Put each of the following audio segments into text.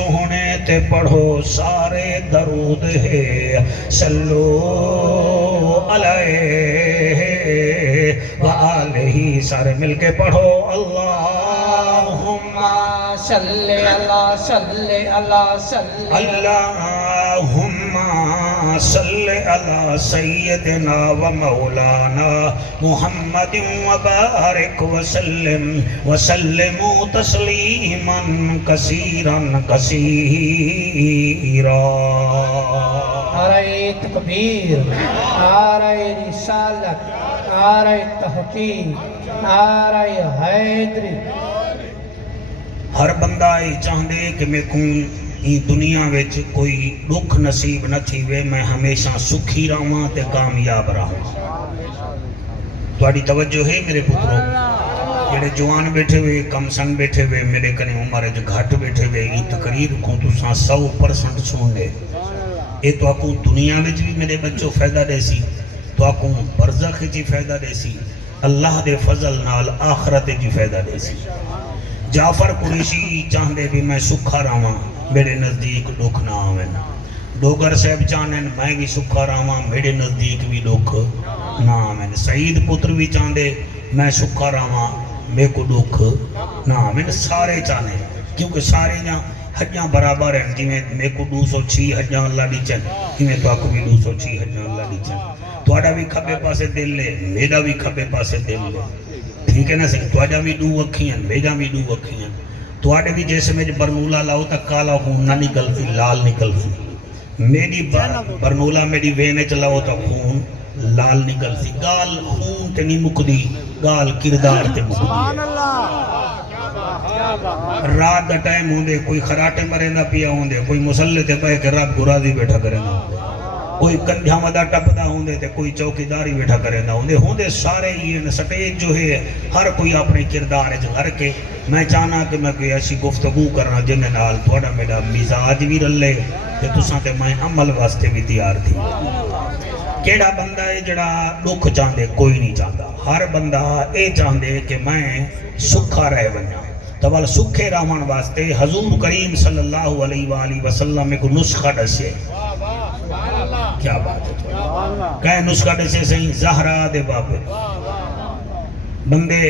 سونے تے پڑھو سارے درود ہے صلو علیہ وآلہ سارے مل کے پڑھو اللہم صلی اللہ صلی اللہ صلی اللہم صلی علی سیدنا و مولانا محمد وبارک وسلم تسلیما کثیرا کثیرا نعرہ تکبیر، نعرہ رسالت، نعرہ تحقیق، نعرہ حیدری۔ ہر بندہ یہ چاہتے کہ میں کون ای دنیا وچ کوئی دکھ نصیب نہ تھی وے، میں ہمیشہ سکھی رہاں تے کامیاب رہاں۔ تھوڑی توجہ ہے میرے پترو، جڑے جوان بیٹھے ہوئے کم سن بیٹھے ہوئے میرے کنے عمر گھٹ بیٹھے ہوئے ای تقریر کو تساں 100% سن لے۔ یہ تو آپ کو دنیا وچ بھی میرے بچوں فائدہ دے سی، تو آپ کو برزخ جی فائدہ دے سی، اللہ دے فضل نال آخرت جی فائدہ دے سی۔ جعفر قریشی چاہتے بھی میں سکھا رہاں میرے نزدیک دکھ نہ آویں، ڈوگر صاحب چاہنے میں بھی سکھا رہاں میرے نزدیک بھی دکھ نہ آویں، سعید پتر بھی چاہتے میں سکھا رہاں میرے کو دکھ نہ آویں، سارے چاہنے کیونکہ سارے جہاں حجاں برابر ہیں، جی میں میرے کو 206 حجاں اللہ دی چن، جی میں تو آپ کو بھی 206 حجاں اللہ دی چن، توڑا بھی کھبے پاسے دل لے میرا بھی کھبے پاسے دل لے، ٹھیک ہے نا سی، توڑا بھی 2 اکھی ہیں میرا بھی 2 اکھی ہیں، توڑے بھی جیسے میں برنولا لاؤ تا کالا خون نہ نکلتی لال نکلتی، میری برنولا میری وینے چلاؤ تا خون لال نکلتی، گال خون تے نہیں مکدی، گال کردار تے مکدی ہے۔ رات دا ٹائم ہوندے کوئی خراٹے مریندا پیا ہوندے، کوئی مسلح تے پہ کے رب گرازی بیٹھا کریندا ہوندے، کوئی کندھا مدہ ٹپدا ہوندے تے کوئی چوکیداری بیٹھا کریندا ہوندے سارے یہ سٹیج جو ہے ہر کوئی اپنے کردار گھر کے۔ میں چاہنا کہ میں کوئی ایسی گفتگو کرنا جن نال تھوڑا میرا مزاج بھی رلے تے تساں تے میں عمل واسطے بھی تیار تھی۔ کیڑا بندہ ہے جڑا دکھ چاہندے کوئی نہیں چاہتا، ہر بندہ اے چاہندے کہ میں سکھا رہ ونجاں، تول سکھے رہن واسطے حضور کریم صلی اللہ علیہ وآلہ وسلم میں کو نسخہ دسے۔ کیا بات ہے، کہیں نسخہ دسے صحیح زہرا دے بابے بندے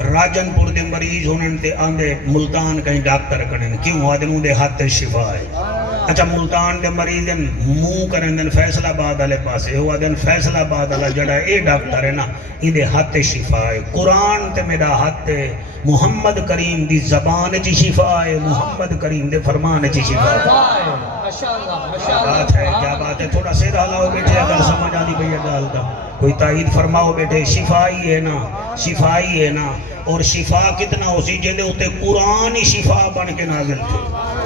راجن پور دے مریض ہونے تے آندے ملتان کہیں ڈاکٹر کرنے کیوں آدنوں دے ہاتھ شفا ہے۔ اچھا ملتان دے مریض منہ کرنے دن فیصلہ آباد والے پاسے ہوا دن فیصلہ آباد والا جڑا اے ڈاکٹر ہے نا ان دے ہاتھ شفا ہے، قرآن تے میرا ہاتھ ہے، محمد کریم دی زبان چی شفا ہے، محمد کریم دے فرمان چی شفا ہے۔ بات ہے کیا بات ہے، تھوڑا سیر حالاؤ بیٹھے اگر سمجھ آنی بھئی ڈالتا کوئی تائید فرماؤ بیٹھے، شفائی ہے نا، شفائی ہے نا، اور شفا کتنا ہو سی جیدے ہوتے قرآن شفا بن کے نازل تھے،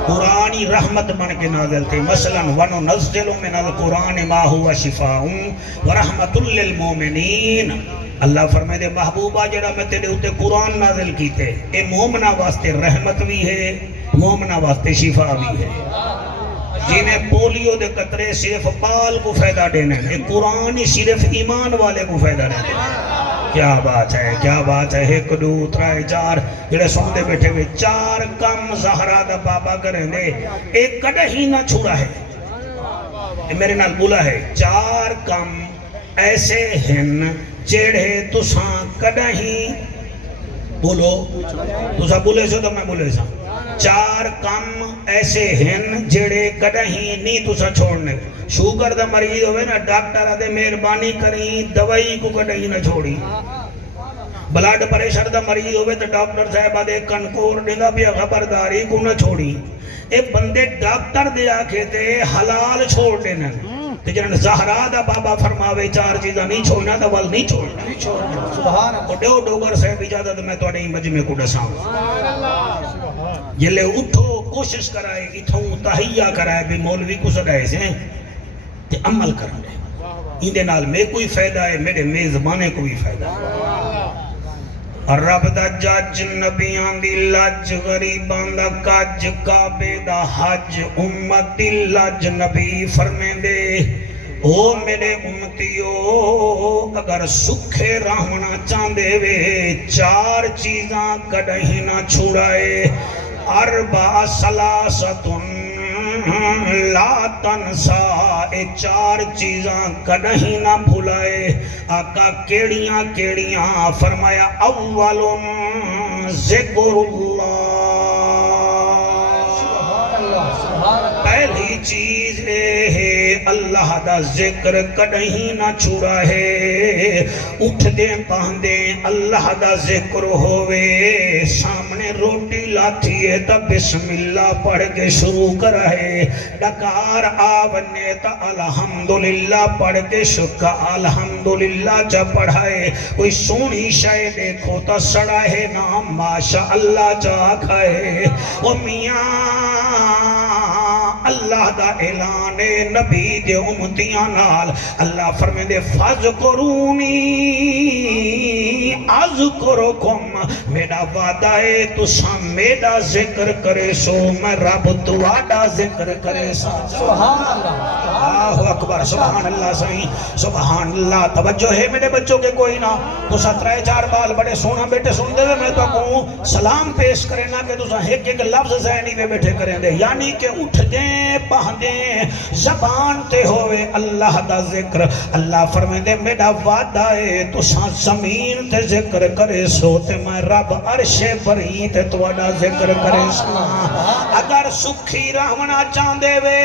قرآن رحمت بن کے نازل تھے، مثلا وَنُنَزِّلُ مِنَ الْقُرْآنِ مَا هُوَ شِفَاءٌ وَرَحْمَةٌ لِّلْمُؤْمِنِينَ۔ اللہ فرمائے دے محبوبہ جڑا میں تیرے ہوتے قرآن نازل کیتے، اے مومنہ واسطے رحمت بھی ہے، مومنہ واسطے شفا بھی ہے۔ جنہیں پولیو دے قطرے صرف بال کو فائدہ دینے، اے قرآن صرف ایمان والے کو فائدہ دینے۔ کیا بات ہے، کیا بات ہے، 1 2 3 4 جڑے سنتے بیٹھے ہوئے 4 کم زہرا دا بابا کریں دے، ایک کڑا ہی نہ چھوڑا ہے، میرے نال بولا ہے 4 کم ایسے ہن جڑے تساں کڑا ہی بولو، تساں بولے سو تو میں بولے سا، 4 کم ایسے ہن جڑے کڑا ہی نہیں تساں چھوڑنے۔ شوگر دا مریض ہوئے نا ڈاکٹر آدھے مہربانی کریں دوائی کو کڑا ہی نہ چھوڑی، بلڈ پریشر دا مریض ہوئے تو ڈاکٹر صاحب آدھے کنکور دینا بھی خبرداری کو نہ چھوڑی۔ اے بندے ڈاکٹر دے آکھے تے حلال چھوڑ دینا، جنہاں زہرا دا بابا فرماوے 4 چیزاں نہیں چھوڑنا تو ول نہیں چھوڑنا۔ سبحان اللہ، ڈیو ڈوگر صاحب اجازت میں توڑے ہی مجمع کو ڈساں، جلے اٹھو کوشش کرائے اتھوں تحیہ کرائے بھی مولوی کو سڑائے سے تے عمل کرنے، ان دے نال میں کوئی فائدہ ہے، میرے میزبانے کو بھی فائدہ ہے۔ رب دا جج نبیان دی لج غریبان دا کج کعبے دا حج امت دی لج نبی فرمیں دے او میرے امتیو اگر سکھے رہنا چاندے وے 4 چیزاں کڑہیں نہ چھوڑائے، اربع سلاستن لا تنسا، اے چار چیزاں کدہیں نہ بھلائے. آقا کیڑیاں کیڑیاں؟ فرمایا اول ذکر اللہ. پہلی چیز اے ہے اللہ دا ذکر کدہیں نہ چھوڑا ہے. اٹھ دیں باندیں اللہ دا ذکر ہوئے. سامنے روٹی لاتی ہے تا بسم اللہ پڑھ کے شروع کرا ہے. ڈکار آونے تا الحمدللہ پڑھ کے شکا الحمدللہ چا پڑھائے. کوئی سونی شاہ دیکھو تا سڑا ہے نام ماشاء اللہ چا کھائے. او میاں اللہ دا اعلان نبی دے امتیاں نال. اللہ فرمے دے فَذْكُرُونِي اذکرکم. میرا وعدہ ہے تساں میرا ذکر کرے سو میں رب تواڈا ذکر کرے سا. سبحان اللہ. اللہ اکبر. سبحان اللہ. صحیح سبحان اللہ. توجہ ہے میرے بچوں کے کوئی نہ تو 17 بال بڑے سونا بیٹے سن دے. میں تو کہوں سلام پیش کرے نہ کہ تساں ایک ایک لفظ ذہنی میں بیٹھے کریں دے. یعنی کہ اٹھ دیں پہندیں زبان تے ہوئے اللہ دا ذکر. اللہ فرمائے دے میرا وعدہ ہے تساں زمین تے ذکر کرے سو تے میں رب عرش بری تے تواڈا ذکر کرے سو. اگر سکھی رہنا چاہندے وے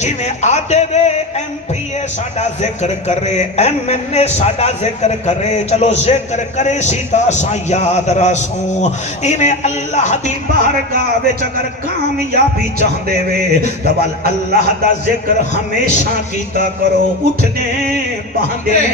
جی میں آدھے وے ایم پی اے ساڈا ذکر کرے ایم این اے ساڈا ذکر کرے. چلو ذکر کرے سی تا سا یاد رسوں. ایویں اللہ دی بارگاہ وچ اگر کامیابی چاہندے وے تبال اللہ دا ذکر ہمیشہ کیتا کرو. اٹھ دیں باندیں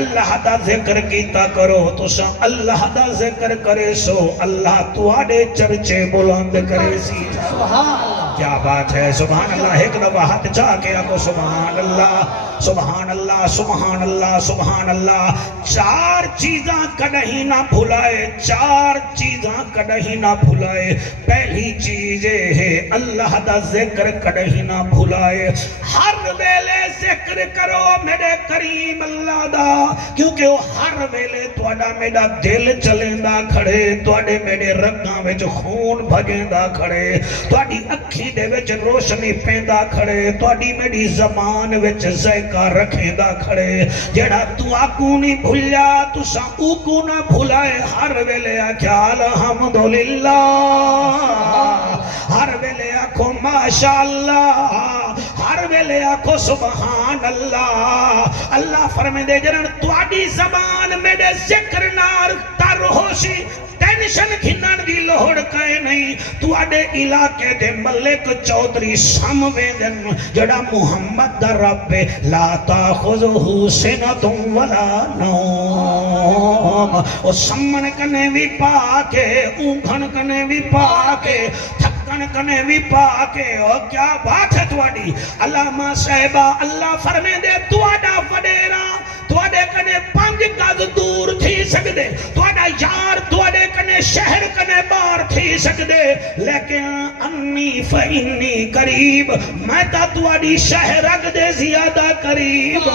اللہ دا ذکر کیتا کرو. تو سا اللہ دا ذکر کرے سو اللہ تواڈے چرچے بلند کرے سی. سبحان اللہ. کیا بات ہے. سبحان اللہ. ایک دفعہ ہاتھ چاہ کے آکو سبحان اللہ سبحان اللہ سبحان اللہ سبحان اللہ. چار چیزاں کدہیں نہ بھلائے. چار چیزاں کدہیں نہ بھلائے. پہلی چیز ہے اللہ دا ذکر کدہیں نہ بھلائے. ہر ویلے ذکر کرو میرے کریم اللہ دا کیونکہ وہ ہر ویلے تواڈا میرا دل چلیندہ کھڑے. تواڈے میرے رگاں وچ خون بھجیندہ کھڑے. تواڈی اکھی دے وچ روشنی پیندہ کھڑے. تواڈی میری زبان وچ ذائقہ رکھیندہ کھڑے. جڑا تو آکو نہیں بھلیا تساں اوکو نہ بھلائے. ہر ویلے آکھیا الحمدللہ. ہر ویلے آکھو ماشاءاللہ. ہر ویلے آکھو سبحان اللہ. اللہ فرمے دے جنن تواڈی زبان میرے ذکر نال تر ہوشی ٹینشن گھنن دی لوڑ کائے نہیں. تواڈے علاقے دے ملک چودھری سم ویندن جڑا محمد دا رب لا تاخذہ سنۃ ولا نوم. او سمن کنے وی پا کے اونگھن کنے وی پا کے تھکن کنے وی پا کے. او کیا بات ہے تواڈی. علامہ صاحبہ اللہ فرمے دے تواڈا وڈیرا تواڈے کنے 5 گز دور تھی سکدے. تواڈا یار تواڈے کنے شہر کنے باہر تھی سکدے لیکن انی فانی قریب. میں تا تواڈی شہر اگ دے زیادہ قریب.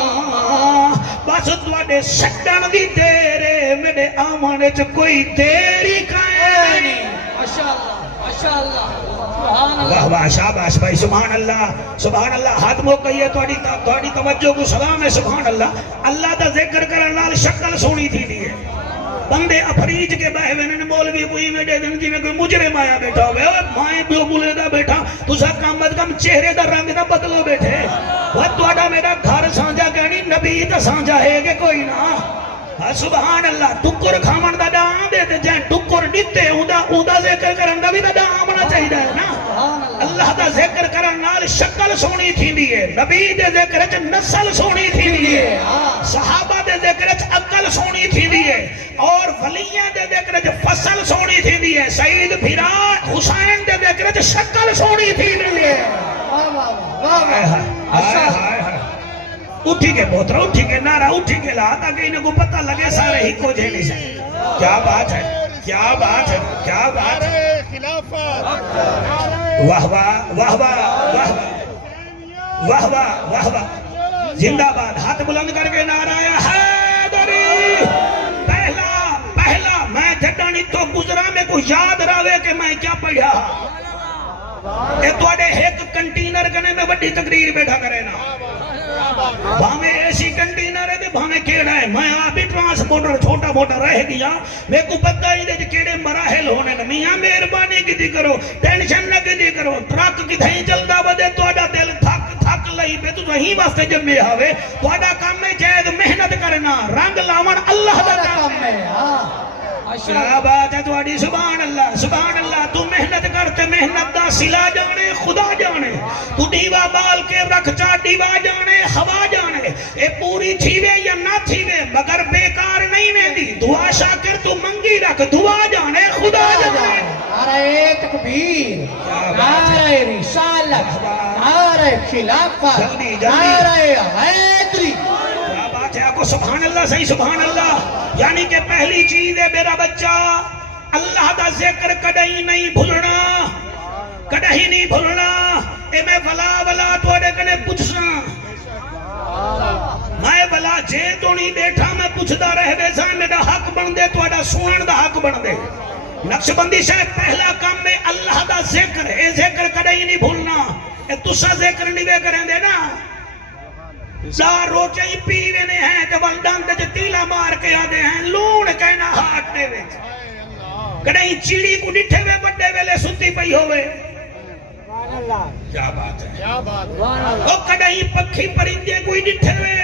بس تواڈے سٹن دی دیر ہے میرے آمن وچ کوئی دیری کائیں نہیں. ماشاءاللہ ماشاءاللہ. واہ واہ شاباش بھائی. سبحان اللہ سبحان اللہ. ہاتھ موقعی ہے تواڈی توجہ کو سلام ہے. سبحان اللہ. اللہ دا ذکر کرن نال شکل سونی تھی دی ہے. بندے افریج کے بہ ہوئے نے مولوی کوئی میں دے دن جی میں کوئی مجرم آیا بیٹھا ہوئے. مائیں بیو بولے دا بیٹھا تسا کم از کم چہرے دا رنگ دا بدلو بیٹھے. وہ تواڈا میرا گھر سانجا کہنی نبی تے سانجا ہے کہ کوئی نہ. سبحان اللہ. ٹکر کھامن دا ڈاں دے تے جائیں ٹکر ڈتے اوندا ذکر کرن دا بھی دا ڈاں ہونا چاہیے ہے نا. اللہ دا ذکر کرن نال شکل سونی تھیندی ہے. نبی دے ذکر وچ نسل سونی تھیندی ہے. صحابہ دے ذکر وچ عقل سونی تھیندی ہے. اور ولیاں دے ذکر وچ فصل سونی تھیندی ہے. سید پھرا حسین دے ذکر وچ شکل سونی تھیندی ہے. واہ واہ واہ. اٹھی کے پوترا اٹھی کے نعرہ اٹھی کے لا تاکہ انہیں کو پتہ لگے سارے ہی کو جیلی سے. کیا بات ہے کیا بات ہے کیا بات ہے. واہ واہ واہ واہ واہ واہ واہ واہ. زندہ باد. ہاتھ بلند کر کے نعرہ حیدری. پہلا میں جھٹانی اتو گزرا میں کو یاد راوے کہ میں کیا پڑھا اے توڑے ایک کنٹینر کنے میں بڑی تقریر بیٹھا کرے نا بھامے ایسی کنٹینر ہے دے بھامے کیڑا ہے میں آپ ہی ٹرانسپورٹر چھوٹا موٹا رہ گیا میں کو پتہ ہی دے کیڑے مراحل ہونے نا میاں مہربانی کی دی کرو ٹینشن نہ کی دی کرو ٹرک کی تھیں چلدا بدے توڑا دل تھک لئی پہ تو ہی واسطے جب میں آوے توڑا کام میں جائد محنت کرنا رنگ لاون اللہ دا کام ہے کیا بات ہے توڑی سبحان اللہ تو محنت کرتے محنت دا سلا جانے خدا جانے تو دیوا بال کے رکھ چا دیوا جانے ہوا جانے اے پوری تھیوے یا نہ تھیوے مگر بیکار نہیں میں دی دعا شاکر تو منگی رکھ دعا جانے خدا جانے نعرہ تکبیر نعرہ رسالت نعرہ خلافت نعرہ حیدری کو سبحان اللہ صحیح سبحان اللہ یعنی کہ پہلی چیز ہے میرا بچہ اللہ دا ذکر کدھی نہیں بھولنا اے میں ولا توڑے کنے پوچھنا میں ولا جے تو نہیں بیٹھا میں پوچھدا رہ ویسا میرا حق بن دے توڑا سنن دا حق بن دے نقش بندی سے پہلا کام میں اللہ دا ذکر اے ذکر کدھی نہیں بھولنا اے تسا ذکر نہیں وے کریں دے نا چار روچے ہی پیوے نے ہیں جب الڈان دے تیلا مار کے آدھے ہیں لون کہنا ہاتھ دے وے کڑھیں چیڑی کو ڈٹھے وے بڑے ویلے ستی پئی ہوئے کیا بات ہے وہ کڑھیں پکھی پرندے کوئی ڈٹھے وے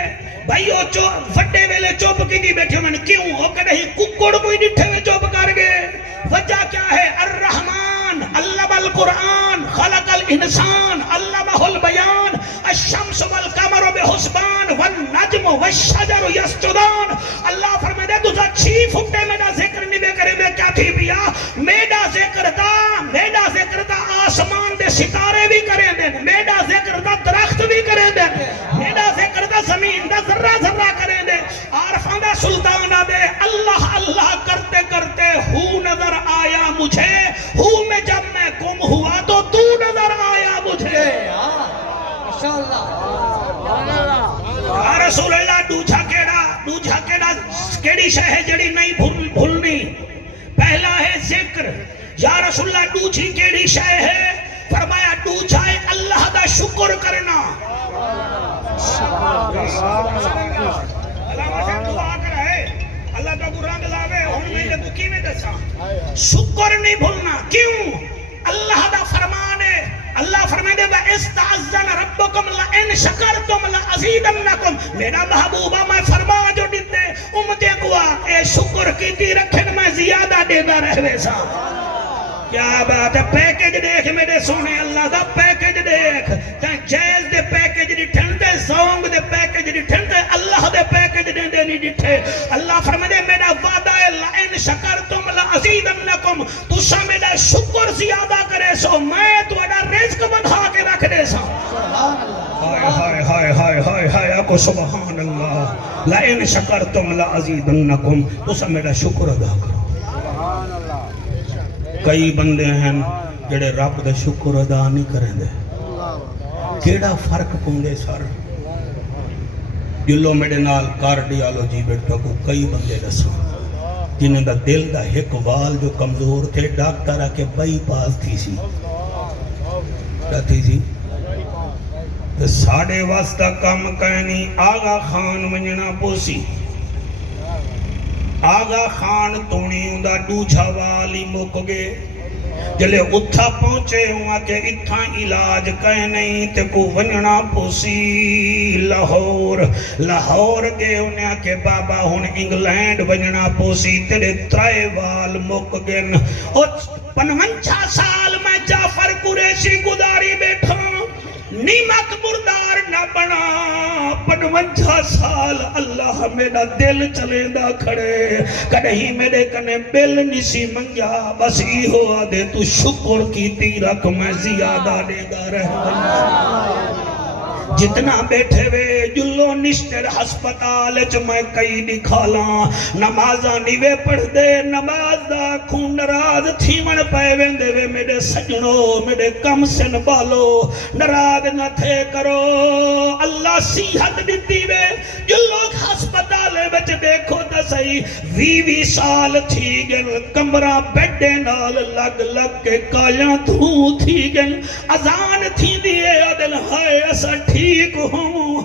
بھائی وہ وڈے ویلے چوپ کی دی بیٹھے من کیوں وہ کڑھیں ککڑ کوئی ڈٹھے وے چوپ کر گئے وجہ کیا ہے الرحمن علم القرآن خلق الانسان علمہ البیان الشمس والقمر بحسبان والنجم والشجر یسجدان اللہ فرمائے دے تجھا 6 فٹے میرا ذکر نہیں بے کرے میں کیا تھی بیا میرا ذکر تا آسمان دے ستارے بھی کریں دیں میرا ذکر تا درخت بھی کریں دیں میرا ذکر تا زمین دا ذرہ ذرہ کریں دیں عارفان دا سلطان دے اللہ اللہ کرتے کرتے ہو نظر آیا مجھے ہو میں جب میں گم ہوا تو تو نظر آیا مجھے رسول اللہ دوجھا کیڑا کیڑی شے ہے جڑی نہیں بھولنی پہلا ہے ذکر یا رسول اللہ دوجھی کیڑی شے ہے فرمایا دوجھا ہے اللہ دا شکر کرنا اللہ کا قرآن لاوے ہن میں تے کی میں دساں شکر نہیں بھولنا کیوں اللہ دا فرمان ہے اللہ فرمائے دے وَإِسْتَعَذَّنَ رَبُّكُمْ لَإِنْ شَكَرْتُمْ لَأَزِيدَنَّكُمْ میرا محبوبہ میں فرما جو دیتے امتے کو اے شکر کیتی رکھن میں زیادہ دے دا رہوے سا کیا بات ہے پیکج دیکھ میرے سونے اللہ دا پیکج دیکھ جیز دے پیکج دی ٹھنڈے زونگ دے پیکج دی ٹھنڈے اللہ دے پیکج دے دے نہیں ڈٹھے اللہ فرمائے دے میرا وعدہ ہے لَإِنْ شَكَرْتُمْ لَأَزِيدَنَّكُمْ تُسا میرا شکر زیادہ کرے سو میں تو اڈا رزق بڑھا کے رکھ دے سا ہائے اکو سبحان اللہ لَإِنْ شَكَرْتُمْ لَأَزِيدَنَّكُمْ تُسا میرا شکر ادا کرو کئی بندے ہیں جڑے رب دے شکر ادا نہیں کریں دے کیڑا فرق پوندے سر جلو میرے نال کارڈیالوجی بیٹھا کو کئی بندے دسو جنہیں دا دل دا ایک وال جو کمزور تھے ڈاکٹر آ کے بائی پاس تھی سی کیا تھی سی تو ساڑھے واسطہ کام کہنی آغا خان منجنا پوسی آغا خان تونی اندہ دوجھا والی مک گے جلے اتھا پہنچے ہوا کہ اتھا علاج کہیں نہیں تے کو وننا پوسی لاہور گے انہیں کہ بابا ہن انگلینڈ وننا پوسی تیرے ترائے وال مک گن 55 سال میں جعفر قریشی گزاری بیٹھا نیمت مردار نہ بنا 55 سال اللہ میرا دل چلے دا کھڑے کدھی میرے کنے بل نسی منگیا بس ہی ہوا دے تو شکر کی تیرک میں زیادہ دے گا رہ جتنا بیٹھے وے جلو نشتر ہسپتال چ میں کئی دکھالا نمازاں نیوے پڑھ دے نماز دا خون ناراض تھیون پے ویندے وے میرے سجنو میرے کم سے نبالو ناراض نہ تھے کرو اللہ صحت دتی وے جو لوگ ہسپتال وچ دیکھو تے صحیح 20 سال تھی گن کمرہ بیڈے نال لگ لگ کے کالیاں دھوں تھی گن اذان تھی دیے دل ہائے اسا ٹھیک ہوں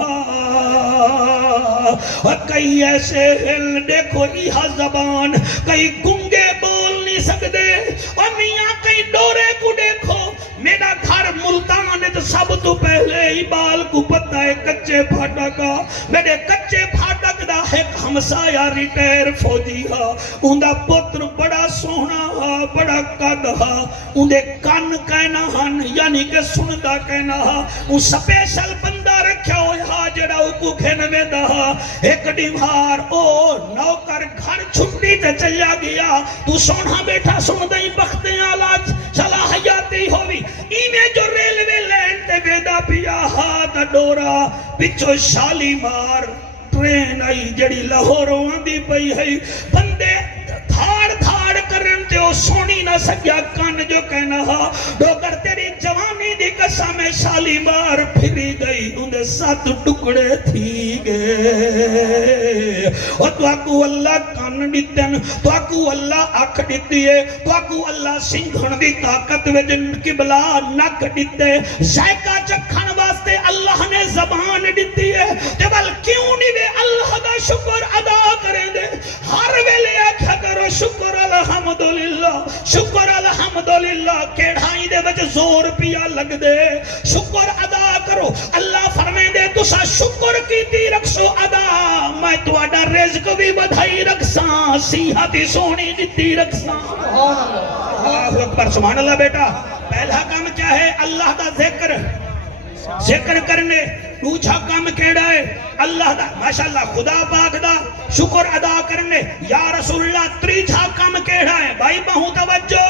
اور کئی ایسے ہل دیکھو ایہا زبان کئی گنگے بول نہیں سکتے اور میاں کئی ڈورے کو دیکھو میرا گھر ملتان ہے سب تو پہلے ہی بال کو پتہ ہے کچے پھاٹکا میرے کچے پھاٹک دا ایک ہمسایا ریٹیر فوجی ہا اندہ پتر بڑا سونا ہا بڑا قد ہا اندے کان کہنا ہن یعنی کہ سندہ کہنا ہا ان سپیشل بندہ رکھیا ہوئے ہا جڑا کو کھین میں دہا ایک دیوار او نوکر گھر چھٹی تے چلیا گیا تو سونا بیٹھا سن دیں بختیں آلات صلاحیاتی ہوئی ایمیں جو ریلوے لینڈ تے ویدہ پیا ہاتھ ڈورا پچھو شالی مار ٹرین آئی جڑی لاہوروں آندھی پئی ہے بندے دھاڑ دھاڑ کرن تے او سونی نہ سکیا کان جو کہنا ہا ڈوگر تیری جوانی دی قسم شالی مار پھری گئی اندے 7 ٹکڑے تھی گئے اور تو آکو اللہ کان دیتن تو آکو اللہ آنکھ دیتی ہے تو آکو اللہ سنگھن دی طاقت وجن قبلہ نک دیتے ذائقہ چکھن واسطے اللہ نے زبان دیتی ہے تے بل کیوں نہیں وے اللہ دا شکر ادا کریں دے ہر ویلے آکھا کرو شکر الحمدللہ کیڑھائی دے وچ زور پیا لگ دے شکر ادا کرو اللہ فرمائے دے تسا شکر کیتی رکھسو ادا میں تواڈا رزق بھی بدھائی رکھساں صحت سونی دتی رکھساں اللہ اکبر سبحان اللہ بیٹا پہلا کام کیا ہے اللہ دا ذکر کرنے دوسرا کام کیڑا ہے اللہ دا ماشاءاللہ خدا پاک دا شکر ادا کرنے یا رسول اللہ تریجھا کام کیڑا ہے بھائی بہو توجہ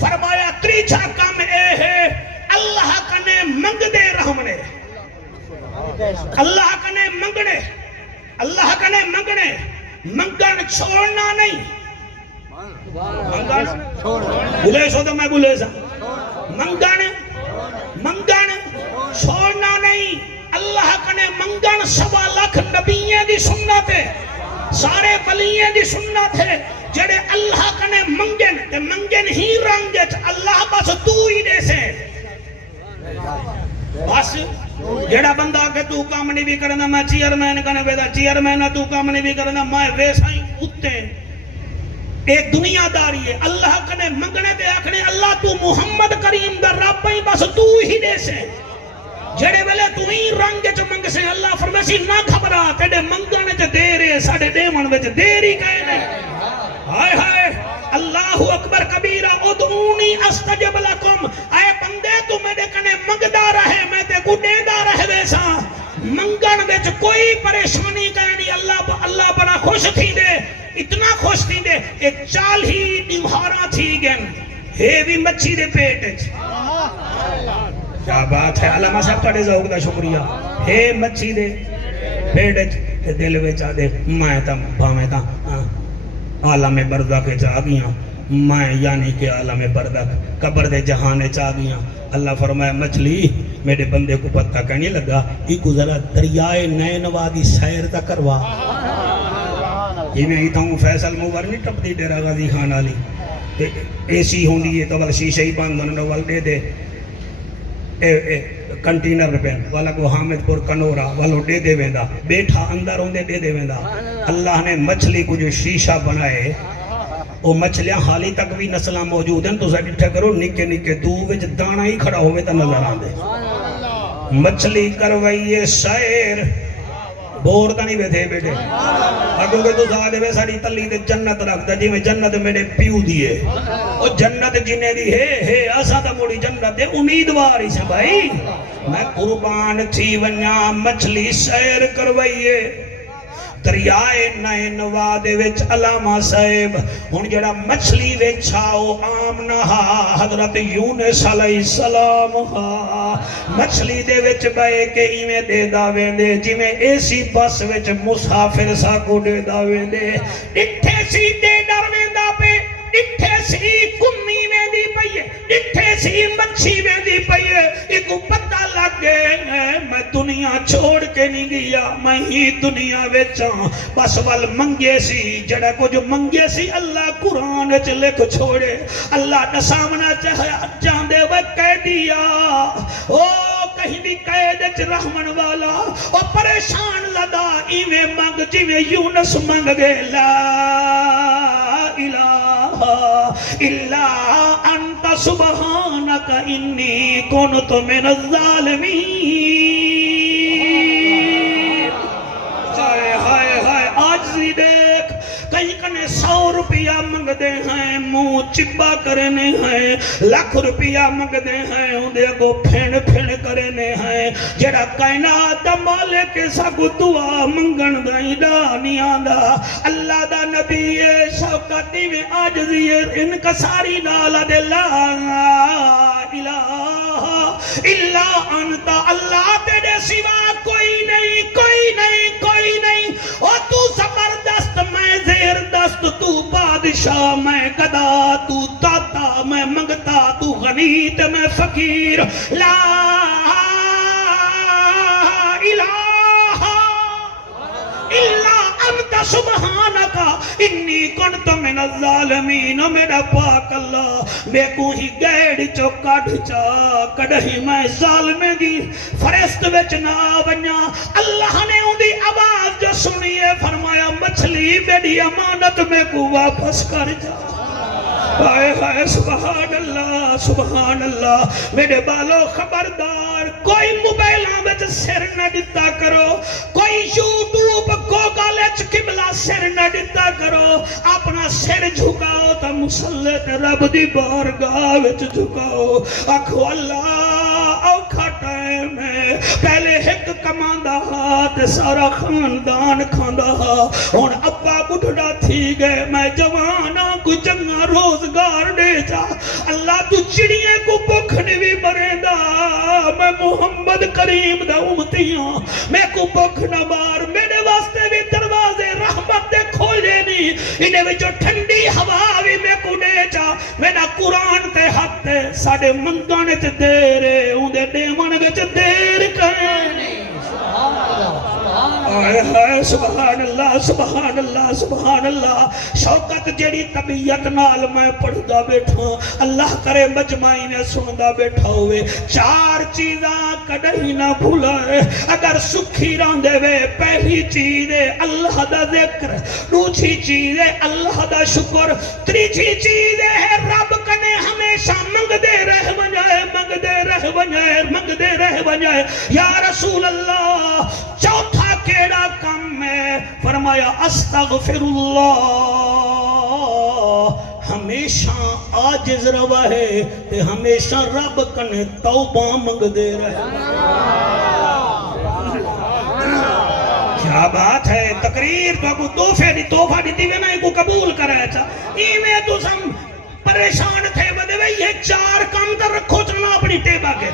فرمایا تریجھا کام اے ہے اللہ کنے منگ دے رحمنے اللہ کنے منگنے منگن چھوڑنا نہیں بھولے سو تو میں بھولے سا منگن چھوڑنا نہیں اللہ کنے منگن 1.25 لاکھ نبییں دی سنت ہے سارے ولییں دی سنت ہے جڑے اللہ کنے منگن ہی رنگت اللہ بس تو ہی دے سے بس جڑا بندہ کہ تو کام نہیں بھی کرنا میں چیئرمین کنے بیدا چیئرمین تو کام نہیں بھی کرنا میں ویسا ہی اتے ایک دنیا داری ہے اللہ کنے منگنے دے آکھنے اللہ تو محمد کریم دا رب ہی بس تو ہی دے سے جڑے ویلے تو ہی رنگ چ منگ سے اللہ فرماسی نہ گھبرا تیرے منگن چ دیر ہے ساڈے دیون وچ دیر ہی کہے نہیں ہائے ہائے اللہ اکبر کبیرہ ادعونی استجب لکم اے بندے تو میرے کنے منگدا رہے میں تے کو دیندا رہے ویسا منگن وچ کوئی پریشانی کہنی اللہ بڑا خوش تھی دے اتنا خوش تھی دے ایک 40 دیوہاراں تھی گن ہے بھی مچھی دے پیٹ وچ کیا بات ہے علامہ صاحب تھوڑے ذوق دا شکریہ ہے مچھی دے پیٹ وچ دل وچ آ دے میں تا بھاویں تا عالم برزخ وچ آ گیاں میں یعنی کہ عالم برزخ قبر دے جہان وچ آ گیاں اللہ فرمایا مچھلی میرے بندے کو پتہ کہنے لگا ایک ذرا دریائے نینوا دی سیر تا کروا یہ میں ہیتا ہوں فیصل موور نہیں ٹپ دی ڈیرہ غازی خان والی اے سی ہوندی ہے تو ول شیشہ ہی بند ہونے ول دے دے کنٹینر پہ والا کو حامد پور کنورا والو دے ویندا بیٹھا اندر ہوندے دے ویندا اللہ نے مچھلی کو جو شیشہ بنائے وہ مچھلیاں حالی تک بھی نسلیں موجود ہیں تو سا ڈٹھا کرو نکے نکے دو وچ دانا ہی کھڑا ہوئے تا نظر آندے مچھلی کروائیے سیر بور تا نہیں بیٹھے بیٹھے اگو کے تو ساتھ دے ساڑی تلی تے جنت رکھ دا جی میں جنت میرے پیو دیئے وہ جنت جنہیں دی ہے ایسا تا موڑی جنت دے امیدوار ہی سے بھائی میں قربان تھی ونیا مچھلی سیر کروائیے دریائے نینوا دے وچ علامہ صاحب ہن جڑا مچھلی وچ آؤ عام نہ حضرت یونس علیہ السلام مچھلی دے وچ بے کے ایویں دے داویں دے جویں اے سی بس وچ مسافر سا کو دے داویں دے ڈٹھے سی دے ڈر ویندا پے ڈٹھے سی کمی ویندی پئی ڈٹھے سی مچھی ویندی پئی ایک پتہ لگ گئے میں دنیا چھوڑ کے نہیں گیا میں ہی دنیا وچاں بس ول منگے سی جڑا کچھ منگے سی اللہ قرآن وچ لکھ چھوڑے اللہ دا سامنا چاہندے وہ کہہ دیا او کہیں بھی قید وچ رحمن والا او پریشان زدہ ایویں منگ جویں یونس منگ گئے لا الہ الا انت سبحانک انی کنت من الظالمین ہائے ہائے ہائے آجزی دیکھ کہیں کنے 100 روپیہ منگ دے ہیں منہ چبا کرنے ہیں لاکھ روپیہ منگ دے ہیں اندے کو پھین پھین کرنے ہیں جڑا کائنات دا مالک ساگو دعا منگن دائی دا نہیں آندا اللہ دا نبی شوکتی میں آجزی انکساری نالا دے لا الہ الا انتا اللہ تیرے سوا کوئی نہیں کوئی نہیں کوئی نہیں اور تو زبردست میں زیر دست تو بادشاہ میں گدا تو داتا میں منگتا تو غنیت میں فقیر لا الہ الا انت سبحانکا انی کنت من الظالمین میرا پاک اللہ بے کو ہی گیڑ چو کڑ چا کڑہی میں ظالمے دی فرست وچ نہ بنیا اللہ نے ان دی آواز جو سنیے فرمایا مچھلی میری امانت میں کو واپس کر جا ہائے ہائے سبحان اللہ میرے بالو خبردار کوئی موبائلاں وچ سر نہ دتا کرو کوئی یوٹیوب گوگل وچ قبلہ سر نہ دتا کرو اپنا سر جھکاؤ تا مصلی تے رب دی بارگاہ وچ جھکاؤ آکھو اللہ اوکھا ٹائم ہے پہلے ایک کماندا تے سارا خاندان کھاندا ہن ابا بڈھڑا تھی گئے میں جوانا کو چنگا روزگار دے جا اللہ تو چڑیے کو بکھنے بھی مرے دا میں محمد کریم دا امتیاں میں کو بکھنا مار میرے واسطے بھی دروازے رحمت دے کھولے نہیں انہیں بھی جو ٹھنڈی ہوا بھی میں کو دے جا میرا قرآن تے حق تے ساڑے منگانے تے دیرے ان دے دیمان گے چے دیر کرنے سبحان اللہ شوقت جڑی طبیعت نال میں پڑھدا بیٹھا اللہ کرے مجمعی نے سندا بیٹھا ہوئے 4 چیزاں کدی نہ بھولائے اگر سکھی راندے وے پہلی چیز ہے اللہ دا ذکر دوسری چیز ہے اللہ دا شکر تیسری چیز ہے رب کنے ہمیشہ منگدے رہ ونجائے یا رسول اللہ چوتھا کیڑا کم میں فرمایا استغفر اللہ ہمیشہ عاجز روا ہے تے ہمیشہ رب کنے توبہ منگ دے رہے کیا بات ہے تقریر تو کو توفہ دیتی وے میں کو قبول کرے چا ایمیں تو سم پریشان تھے بدے وے یہ 4 کام تر رکھو چلنا اپنی ٹیبہ کے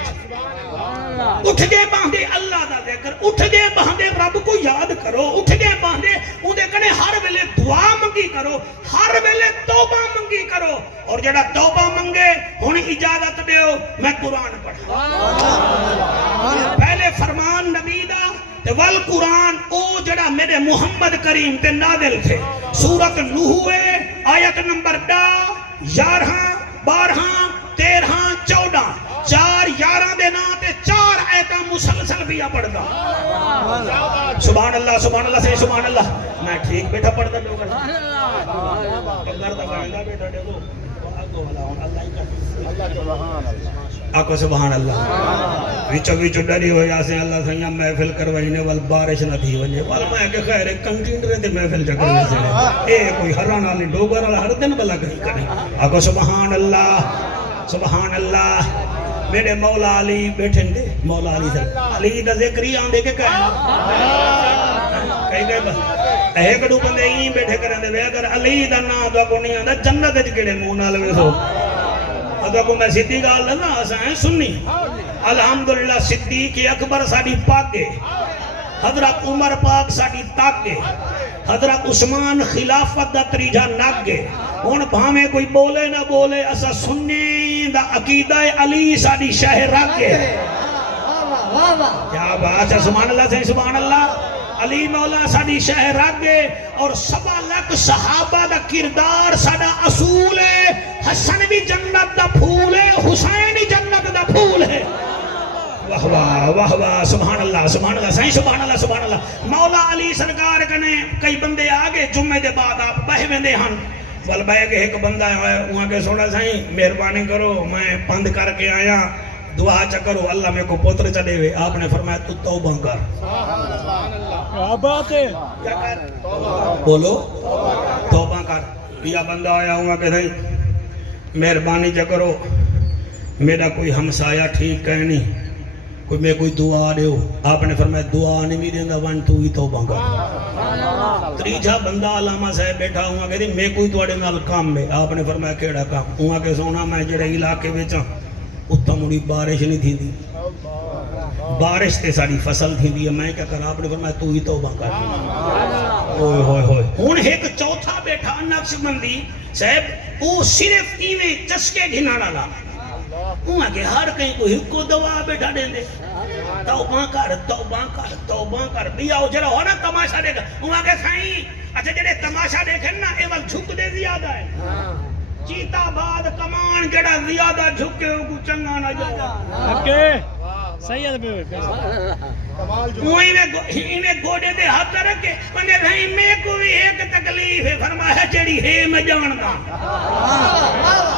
اٹھ دے باندے اللہ دا ذکر اٹھ دے باندے رب کو یاد کرو اٹھ دے باندے اندے کنے ہر ویلے دعا منگی کرو ہر ویلے توبہ منگی کرو اور جڑا توبہ منگے ہن اجازت دیو میں قرآن پڑھا پہلے فرمان نبی دا تے والقرآن او جڑا میرے محمد کریم تے نازل تھے سورت نوح آیت نمبر 11 12 13 14 4 11 دے نا تے 4 آیتاں مسلسل بھی پڑھدا سبحان اللہ سے سبحان اللہ میں ٹھیک بیٹھا پڑھدا لوگ پگڑ دا گا بیٹا دیکھو اگو والا اللہ ہی کر آکو سبحان اللہ وچو ڈری ہو یا سے اللہ سیاں محفل کروائینے وال بارش نہ تھی ونجے وال میں کہ خیر کنٹینر دے محفل چکر سے اے کوئی ہران والی ڈوگر والا ہر دن بلا کہیں کرے آکو سبحان اللہ میرے مولا علی بیٹھیں دے مولا علی دا ذکر ہی آن دے کے کہنا کہیں گئے بس ایک دو بندے ہی بیٹھے کریں دے اگر علی دا نا دا کو نہیں آندا جنت وچ کیڑے منہ نال ویسو ادا کو میں سیدھی گل نا اساں ہیں سنی الحمدللہ صدیق اکبر ساڈی پاگ ہے حضرت عمر پاک ساڈی تاگ ہے حضرت عثمان خلافت دا تریجا نگ ہے ہن بھاویں کوئی بولے نہ بولے اسا سنی دا عقیدہ علی ساڈی شہ رگ ہے کیا بات ہے سبحان اللہ سے سبحان اللہ علی مولا ساڈی شہ رگ ہے اور 7 لاکھ صحابہ دا کردار ساڈا اصول ہے حسن بھی جنت دا پھول ہے حسین بھی جنت دا پھول ہے واہ واہ واہ واہ سبحان اللہ صحیح سبحان اللہ مولا علی سرکار کنے کئی بندے آگے جمعے دے بعد آپ بہ ویندے ہن ول بہ کے ایک بندہ ہے وہاں کے سونا سائیں مہربانی کرو میں پند کر کے آیا دعا چکرو اللہ میں کو پوتر چلے ہوئے آپ نے فرمایا تو توبہ کر کیا بات ہے کیا کر بولو توبہ کر یا بندہ آیا ہوا کہ نہیں مہربانی چکرو میرا کوئی ہمسایہ ٹھیک ہے نہیں کوئی میں کوئی دعا دے ہو آپ نے فرمایا دعا نہیں بھی دیندہ ون تو ہی توبہ کر تریجا بندہ علامہ صاحب بیٹھا ہوا کہ میں کوئی توڑے نال کام میں آپ نے فرمایا کیڑا کام ہوا کہ سونا میں جڑے علاقے بیچا اتنا مڑی بارش نہیں تھی دی بارش تے ساری فصل تھی دی میں کیا کر آپ نے فرمایا تو ہی توبہ کر ہوئے ہوئے ہوئے ہون ایک چوتھا بیٹھا نقش بندی صاحب وہ صرف ایویں چسکے گھنا ڈالا وہاں کے ہر کہیں کوئی کو دعا بیٹھا دیں دے توبہ کر بیا ہو جڑا ہو نا تماشا دے گا وہاں کے سائیں اچھا جڑے تماشا دیکھیں نا ایوال جھک دے زیادہ ہے چیتا بعد کمان جڑا زیادہ جھکے ہو کو چنگا نہ جائے صحیح ہے میں گوڑے دے ہاتھ رکھے انہیں بھائی میں کو بھی ایک تکلیف ہے فرمایا جڑی ہے میں جانتا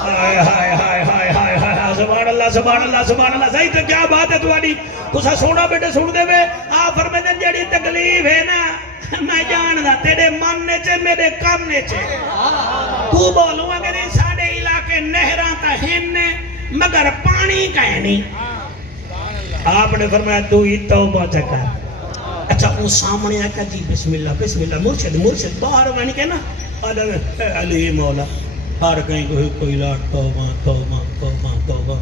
ہائے ہائے ہائے ہائے ہائے ہائے سبحان اللہ صحیح تو کیا بات ہے تمہاری تسا سونا بیٹے سن دے میں آپ فرمائے دیں جڑی تکلیف ہے نا میں جانتا تیرے من نے چے میرے کام نے چے تو بولوں اگر ساڑے علاقے نہران تا ہن مگر پانی کہیں نہیں آپ نے فرمایا تو ہی توبہ چکر اچھا وہ سامنے آکا جی بسم اللہ مرشد باہر میں نہیں کہنا علی مولا ہر کہیں کوئی لاٹ توبہ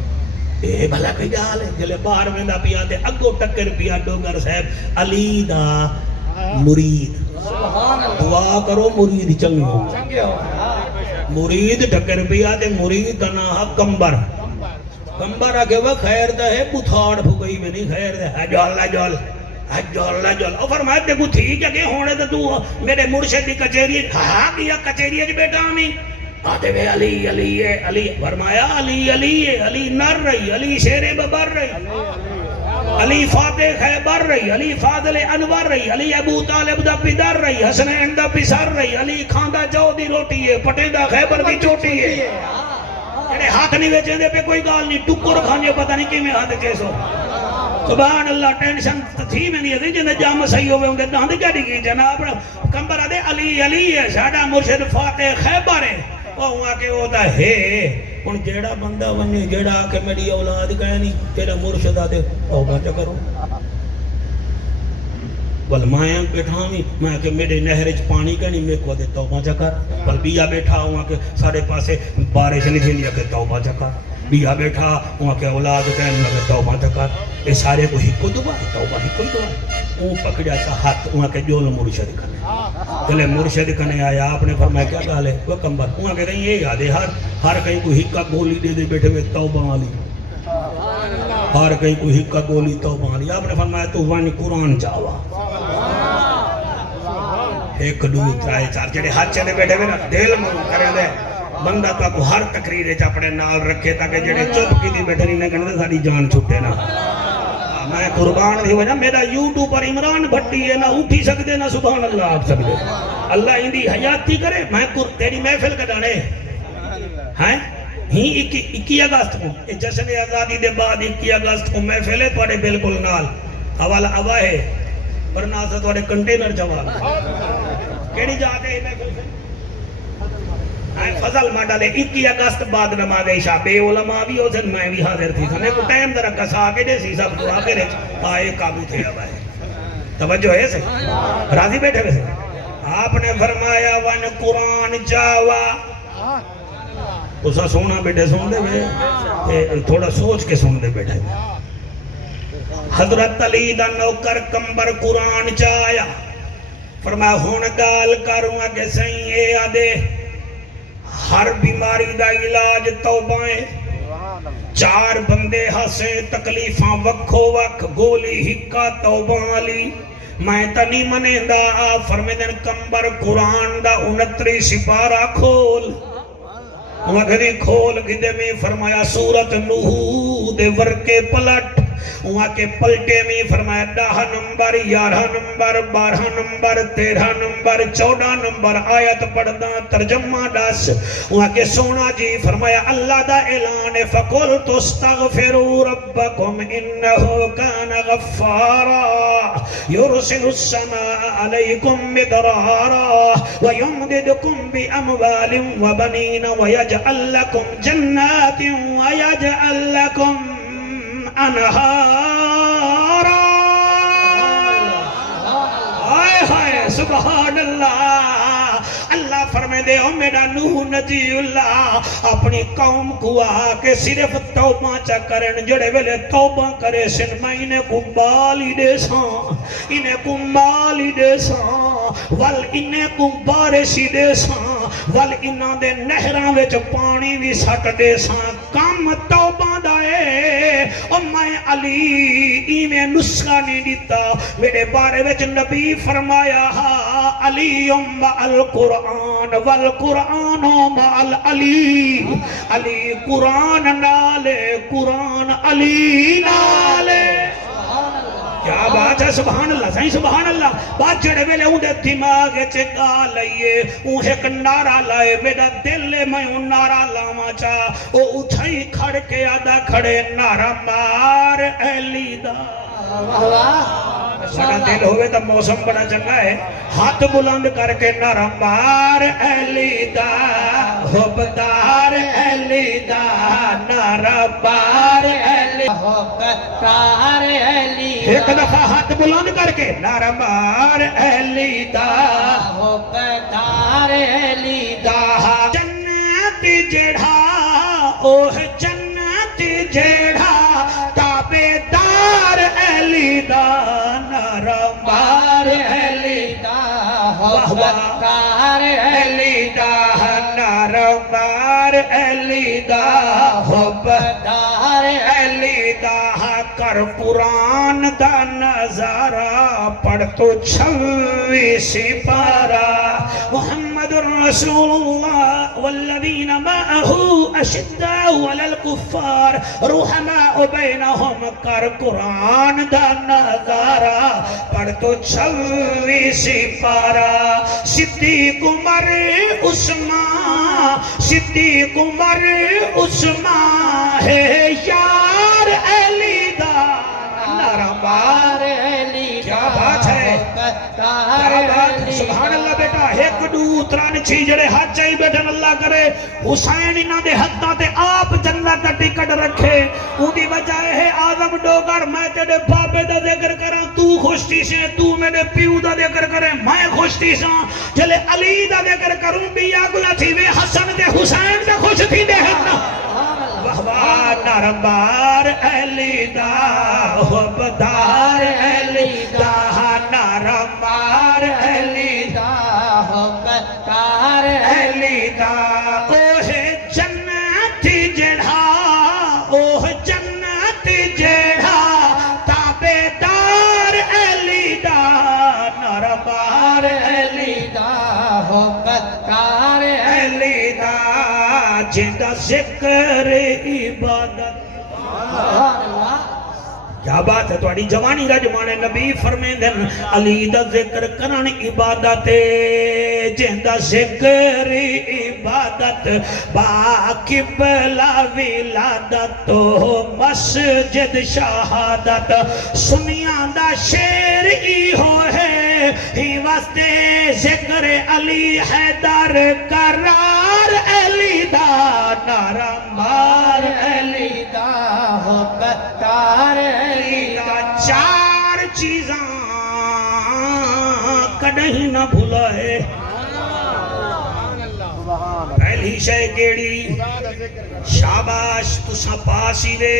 اے بھلا کوئی جال ہے جلے باہر میں دا پیا دے اگو ٹکر پیا ڈوگر صاحب علی دا مرید دعا کرو مرید چنگی ہو مرید ٹکر پیا دے مرید دا نا کمبر آگے وہ خیر دا ہے بتھاڑ بھگئی میں نہیں خیر دا ہے جول اور فرمائے دیکھو ٹھیک ہے کہ ہونے دا تو میرے مرشد دی کچھیری ہاں کیا کچھیری جی بیٹا ہمیں آتے وے علی فرمایا علی نر رہی علی شیر ببر رہی علی فاتح خیبر رہی علی فاضل انور رہی علی ابو طالب دا پیدر رہی حسنین دا پیسر رہی علی کھاندہ جو دی روٹی ہے پٹے دا خیبر دی چوٹی ہے جڑے ہاتھ نہیں ویچیں دے پہ کوئی گال نہیں ٹکر کھانے پتہ نہیں کی میں ہاتھ کیسو سبحان اللہ ٹینشن تھی میں نہیں ہے جنہیں جام صحیح ہوئے ہوں گے داندھ کیا دی گئی جناب کمبر آدھے علی ہے ساڑھا مرشد فاتح خیبر ہے وہ ہوا کہ وہ دا ہے ان جیڑا بندہ بنی جیڑا آکے میری اولاد کہے نہیں تیرا مرشد آدھے توبہ چا کرو بل مائیں بیٹھا ہوں میں کہ میرے نہرچ پانی کا نہیں میں کو دے توبہ چا کر بل بیا بیٹھا ہوں کہ سارے پاسے بارش نہیں دیں دیا کہ توبہ چا کر بیا بیٹھا ہوں کہ اولاد کہنے لگے توبہ چا کر یہ سارے کو ہی کو دعا ہے توبہ ہی کو دعا ہے وہ پکڑا سا ہاتھ وہاں کے جول مرشد کنے جلے مرشد کنے آیا آپ نے فرمایا کیا گال ہے وہ کمبر وہاں کہتے ہیں یہ یاد ہے ہر کہیں کو ہکا گولی دے دے بیٹھے ہوئے توبہ والی ہر کہیں کو ہکا گولی توبہ والی آپ نے فرمایا تو ون قرآن جاوا ایک دو ترائے چار جڑے ہاتھ چلے بیٹھے ہوئے نا دل من کرے دے بندہ تو کو ہر تقریر اپنے نال رکھے تاکہ جڑے چپ کی دی بیٹھے نہیں کہنے ساری جان چھوٹے نا میں قربان دی وجہ میرا یوٹیوب پر عمران بھٹی ہے نہ اٹھی سکتے نہ سبحان اللہ آپ سکتے اللہ اندی حیاتی کرے میں تیری محفل کٹانے ہیں ہی 21 اگست کو جشن آزادی دے بعد 21 اگست کو محفل ہے توڑے بالکل نال حوالہ ابا ہے ورنہ سے توڑے کنٹینر جواب کیڑی جاتے ہیں محفل سے فضل ماڈالے 21 اگست بعد نماز عشاء بے علماء بھی ہو سن میں بھی حاضر تھی سنے کو ٹائم درہ کسا کے دے سی سب تو آخر آئے قابو تھے اب آئے توجہ ہے سے راضی بیٹھے ویسے آپ نے فرمایا ون قرآن جاوا تو سا سونا بیٹے سن دے بے تھوڑا سوچ کے سن دے بیٹے حضرت علی دا نوکر کمبر قرآن چایا فرمایا ہون گال کروں کہ سہی اے آدے ہر بیماری دا علاج توبائیں چار بندے ہسے تکلیفاں وکھو وکھ گولی ہکا توبہ علی میں تنی منے دا فرمیدن کمبر قرآن دا 29 سپارہ کھول وگری کھول گدے میں فرمایا سورت نوح دے ورکے پلٹ وہاں کے پلٹے میں فرمایا 10 number 11 number 12 number 13 number 14 number آیت پڑھنا ترجمہ دس وہاں کے سونا جی فرمایا اللہ دا اعلان فَقُلْتُ اسْتَغْفِرُوا رَبَّكُمْ إِنَّهُ كَانَ غَفَّارًا يُرْسِلُ السَّمَاءَ عَلَيْكُمْ مِدْرَارًا وَيُمْدِدْكُمْ بِأَمْوَالٍ وَبَنِينَ وَيَجْعَلْ لَكُمْ جَنَّاتٍ وَيَجْعَلْ لَكُمْ انہارا آئے ہائے سبحان اللہ اللہ فرمائے دے او میرا نوح نجی اللہ اپنی قوم کو آکے صرف توبہ چا کرن جڑے ویلے توبہ کرے سن میں انہیں کو بالی دے ساں انہیں کو مالی دے ساں وال انہیں کو بارشی دے ساں وال انہاں دے نہراں وچ پانی بھی سٹ دے ساں کم توبہ دائے اور میں علی ایمیں نسخہ نہیں دیتا میرے بارے وچ نبی فرمایا علی مع القرآن والقرآن مع العلی علی قرآن نالے قرآن علی نالے کیا بات ہے سبحان اللہ صحیح سبحان اللہ بات جڑے ویلے ہوں دے دماغ چکا لئیے اون ایک نعرہ لائے میرا دل لے میں اون نعرہ لاما چاہ او اٹھائی کھڑ کے آدھا کھڑے نعرہ مار اہلی دا سڑا دل ہوئے تا موسم بڑا چنگا ہے ہاتھ بلند کر کے نعرہ مار اہلی دا حبدار اہلی دا نعرہ مار اہلی حبدار اہلی ایک دفعہ ہاتھ بلند کر کے نعرہ مار اہلی دا حبدار اہلی دا جنت جڑھا اوہ جنت جڑھا تابدار اہلی دا نعرہ مار اہلی دا حبدار اہلی دا نعرہ مار اہلی دا حبدار اہلی دا کر قرآن دا نظارہ پڑھ تو 26 پارہ محمد رسول اللہ والذین معہو اشداء علی الکفار رحماء بینہم کر قرآن دا نظارہ پڑھ تو 26 پارہ صدیق عمر عثمان صدیق عمر عثمان ہے یار علی دا نعرہ مار علی کیا بات ہے کیا بات ہے سبحان اللہ بیٹا ایک دو تران چھی جڑے ہاتھ چاہی بیٹھن اللہ کرے حسین انہ دے حدہ تے آپ جنت دا ٹکٹ رکھے اُنہی وجہ ہے آدم ڈوگر میں تیرے بابے دا ذکر کریں تو خوشتی سے تو میرے پیو دا ذکر کریں میں خوشتی سے جلے علی دا ذکر کروں بھی آگلا تھی وے حسن دے حسین دے خوش تھی دے حدہ وحوہ نعرہ مار اہلی دا حبدار اہلی دا نعرہ مار اہلی دا حبدار اہلی دا اوہ جنت جڑھا اوہ جنت جڑھا تابدار اہلی دا نعرہ مار اہلی دا حبدار اہلی دا جندہ ذکر عبادت کیا بات ہے توڑی جوانی رجمانے نبی فرمیندن علی دا ذکر کرن عبادت جندہ ذکر عبادت با قبلہ ولادت مسجد شہادت سنیاں دا شیر ای ہو ہے ہی واسطے ذکر علی حیدر قرار علی دا نعرہ مار علی دا حبدار علی دا چار چیزاں کدیں نہ بھلائے پہلی شے کیڑی شاباش تساں پاسی وے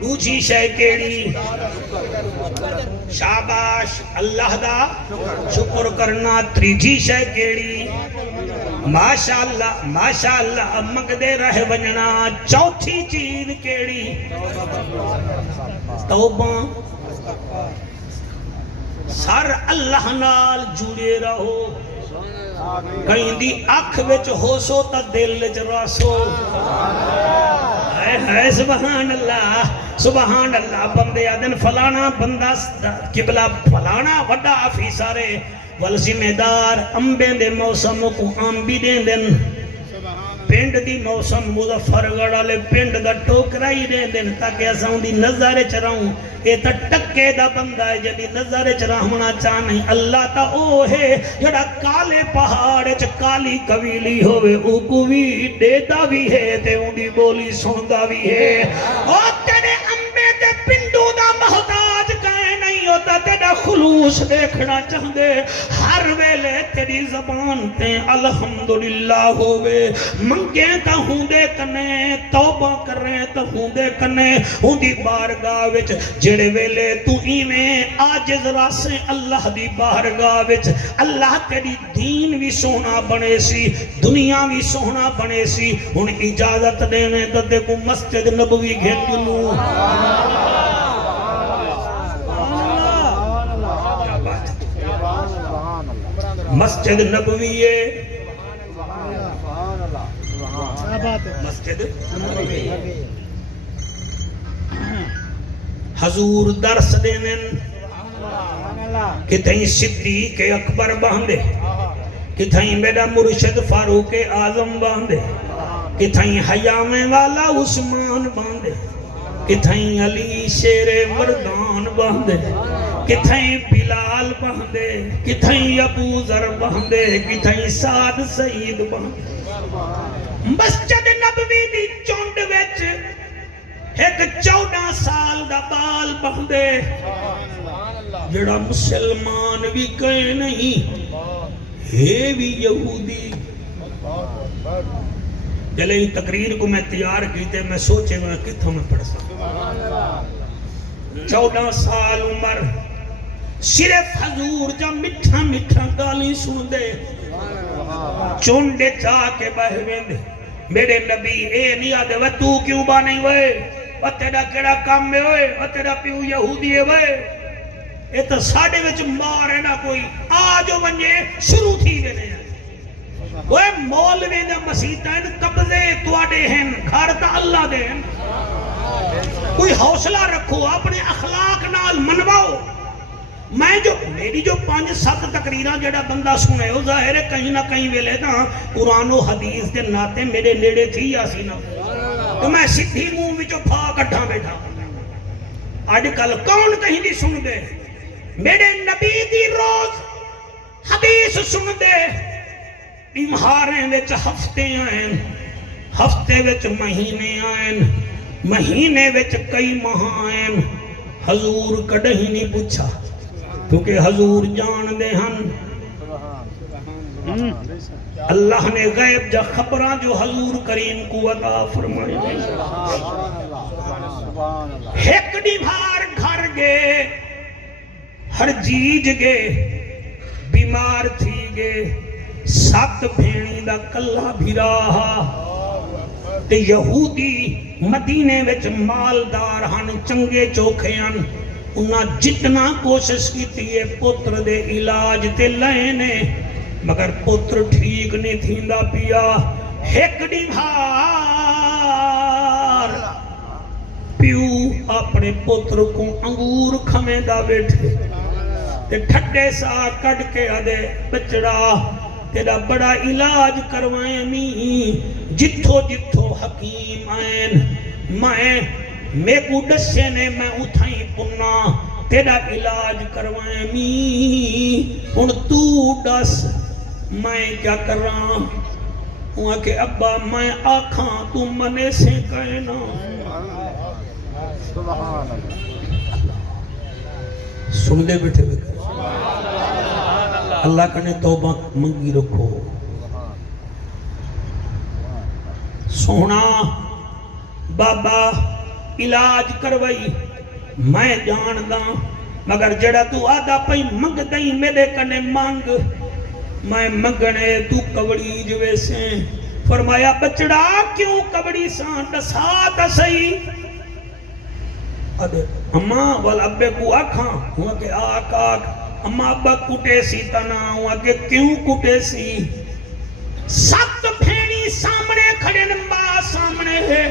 دوجی شے کیڑی شاباش اللہ دا شکر کرنا تریجی شے کیڑی ماشاءاللہ مگدے رہ ونجنا چوتھی چیز کیڑی توبہ سر اللہ نال جڑے رہو کہیں دی اکھ وچ ہو سو تا دل وچ راسو اے سبحان اللہ بندے آدن فلانا بندہ قبلہ فلانا وڈا آفیسارے ول ذمہ دار امبے دے موسم کو آمبی دین دن پنڈ دی موسم مظفر گڑھ والے پنڈ دا ٹوکرا ہی دے دن تاکہ اساں دی نظر چ رہوں اے تا ٹکے دا بندہ ہے جدی نظر چ رہنا چاہ نہیں اللہ تا او ہے جڑا کالے پہاڑ چ کالی قبیلی ہوئے او کو بھی دیتا بھی ہے تے اون دی بولی سندا بھی ہے او تیرے امبے تے پنڈو دا محتاج کائیں نہیں ہوتا تیرا خلوص دیکھنا چاہندے ہر ویلے تیری زبان تے الحمدللہ ہوئے منگے تا ہوں دے کنے توبہ کریں تا ہوں دے کنے ہوں دی بارگاہ وچ جڑے ویلے تو ایویں آجز راسے اللہ دی بارگاہ وچ اللہ تیری دین بھی سونا بنے سی دنیا بھی سونا بنے سی ہن اجازت دینے دے کو مسجد نبوی گھن لوں مسجد نبوی مسجد حضور درس دینن کتھیں صدیق اکبر باندے کتھیں میرا مرشد فاروق اعظم باندے کتھیں حیامے والا عثمان باندے کتھیں علی شیر مردان باندے کتھیں بلال باندے کتھیں ابو ذر باندے کتھیں سعد سعید باندے مسجد نبوی دی چونڈ وچ ایک 14 سال دا بال باندے جڑا مسلمان بھی کہے نہیں ہے بھی یہودی جلے تقریر کو میں تیار کیتے میں سوچے میں کتھوں میں پڑھ سکتا 14 سال عمر صرف حضور جا مٹھا مٹھا گالی سن دے چونڈے چاہ کے بہویں دے میرے نبی اے نہیں آدھے وہ تو کیوں بانے ہوئے وہ تیرا کیڑا کام میں ہوئے وہ تیرا پیو یہودی ہے ہوئے اے تو ساڑھے وچ مار ہے نا کوئی آجو ونجے شروع تھی گئے وہ مولوی دے مسیحتیں قبضے توڑے ہیں گھر تا اللہ دے ہیں کوئی حوصلہ رکھو اپنے اخلاق نال منواؤ میں جو میری جو 5-7 تقریران جڑا بندہ سنے ہو ظاہر ہے کہیں نہ کہیں ویلے نا قرآن و حدیث کے ناتے میرے نیڑے تھی یا سی نہ تو میں سدھی منہ وچوں پھا کٹھا بیٹھا آج کل کون کہیں دی سن دے میرے نبی دی روز حدیث سن دے امہاریں وچ ہفتے آئیں ہفتے وچ مہینے آئیں مہینے وچ کئی ماہ آئیں حضور کڑیں نہیں پوچھا کیونکہ حضور جان دے ہن اللہ نے غیب جا خبران جو حضور کریم کو عطا فرمائے ایک دیوار گھر گے ہر جیج گے بیمار تھی گے 7 بھینی دا کلا بھی رہا تے یہودی مدینے وچ مالدار ہن چنگے چوکھے ہن انہاں جتنا کوشش کی تھی پتر دے علاج تے لینے مگر پتر ٹھیک نہیں تھیندا پیا ایک دیوار پیو اپنے پتر کو انگور کھمیں دا بیٹھے تے ٹھڈے سا کٹ کے آدھے بچڑا تیرا بڑا علاج کروائیں می جتھو جتھو حکیم آئین میں کو ڈسے نے میں اتھائیں پنا تیرا علاج کروائیں می ان تو ڈس میں کیا کر رہا ہوں کہ ابا میں آکھاں تو منے سے کہنا سن دے بیٹھے اللہ کنے توبہ منگی رکھو سونا بابا علاج کروائی میں جاندہ مگر جڑا تو آدھا پئی منگ دئی میرے کنے مانگ میں منگنے تو کبڑی جوے سے فرمایا بچڑا کیوں کبڑی سان دساتا سہی ادھے اماں وال ابے کو آکھاں ہوا کہ آکھ اماں ابا کٹے سی تنا ہوا کہ کیوں کٹے سی سات پھینی سامنے کھڑے نمبا سامنے ہے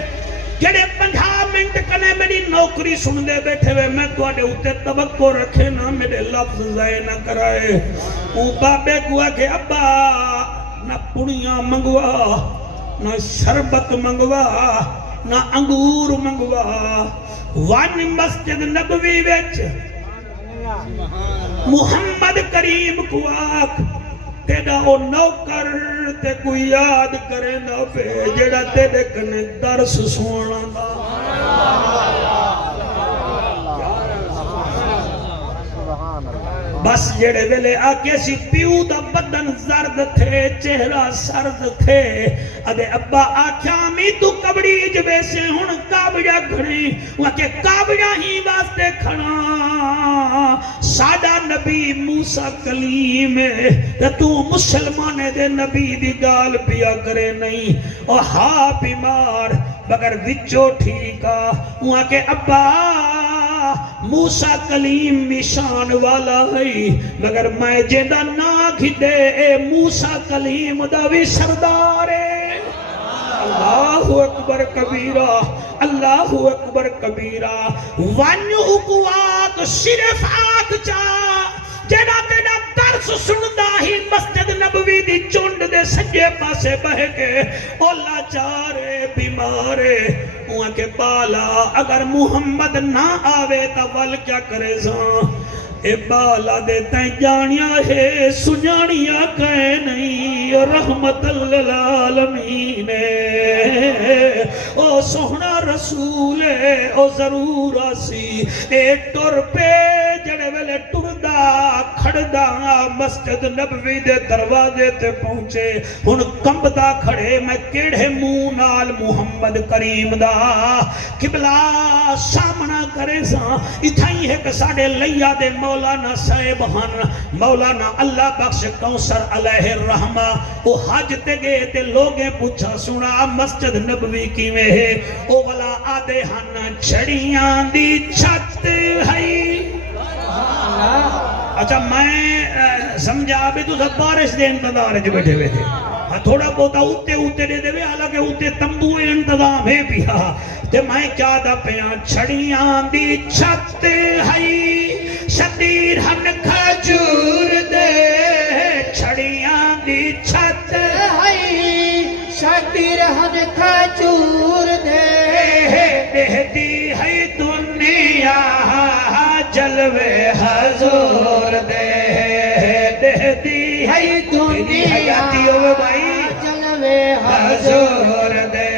جڑے 50 منٹ کنے میری نوکری سن دے بیٹھے ہوئے میں تو آڈے ہوتے توقع رکھے نہ میرے لفظ ضائع نہ کرائے او بابے کو آکھے ابا نہ پڑیاں منگوا نہ شربت منگوا نہ انگور منگوا وان مسجد نبوی وچ محمد کریم کو آکھ تیرا او نوکر تے کوئی یاد کرے نہ پہ جڑا تیرے کنے درس سونا دا بس جڑے ویلے آکے سی پیو دا بدن زرد تھے چہرہ سرد تھے ادھے ابا آکھیا می تو کبڑی جوے سے ہن کابڑا کھڑی وکے کابڑا ہی واسطے کھڑا سادہ نبی موسیٰ کلیم ہے تو مسلمانے دے نبی دی گال پیا کرے نہیں اور ہاں بیمار مگر وچو ٹھیکا وہاں کے ابا موسیٰ کلیم نشان والا ہے مگر میں جیدہ نا گھدے اے موسیٰ کلیم دا بھی سردار ہے اللہ اکبر کبیرہ اللہ اکبر کبیرہ وانیو اکواک صرف آگ چا جیدہ تیدہ درس سندہ ہی مسجد نبوی دی چونڈ دے سجے پاسے بہ کے اولا چارے بیمارے وہاں کے بالا اگر محمد نہ آوے تا ول کیا کرے زاں اے بالا دیتا جانیا ہے سجانیا کہے نہیں رحمت للعالمین او سوہنا رسول او ضرور آسی اے ٹر پہ جڑے ویلے ٹردہ کھڑدہ مسجد نبوی دے دروازے تے پہنچے ان کمبدہ کھڑے میں کیڑے منہ نال محمد کریم دا قبلہ سامنا کرے ساں اتھائی ہے کہ ساڑے لیا دے مولانا صاحبان مولانا اللہ بخش کوثر علیہ الرحمہ وہ حج تے گئے تے لوگیں پوچھا سنا مسجد نبوی کی میں ہے او والا آدھے ہن چھڑیاں دی چھت ہے اچھا میں سمجھا بھی تو سب بارش دے انتظار جو بیٹھے ہوئے تھے تھوڑا بہتا اوتے دے دے حالانکہ اوتے تمبو انتظام ہے بھی تے میں کیا دا پیاں چھڑیاں دی چھت ہے شتیر ہم کھجور دے چھڑیاں دی چھت ہے شتیر ہم کھجور دے دہتی ہے دنیا جلوے حضور دے دہتی ہے دنیا جلوے حضور دے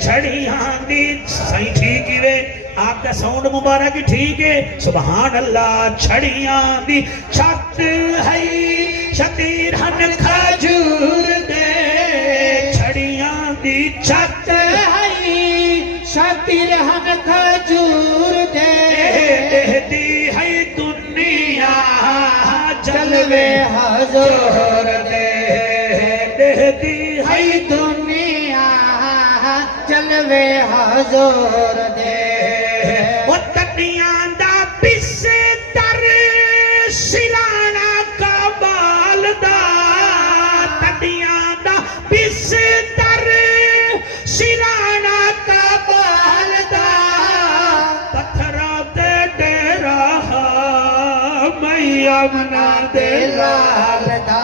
چھڑیاں دی صحیح ٹھیک ہی وے آپ کا ساؤنڈ مبارک ٹھیک ہے سبحان اللہ چھڑیاں دی چھت ہے شتیر ہن کھجور دے چھڑیاں دی چھت ہے شتیر ہن کھجور دے دہتی ہے دنیا جلوے حضور دے دہتی ہے دنیا جلوے حضور دے وہ تٹیاں دا پسے در سلانا کا بالدہ تٹیاں دا پسے در سلانا کا بالدہ پتھرات ڈیرہ میاں منا دے لالدہ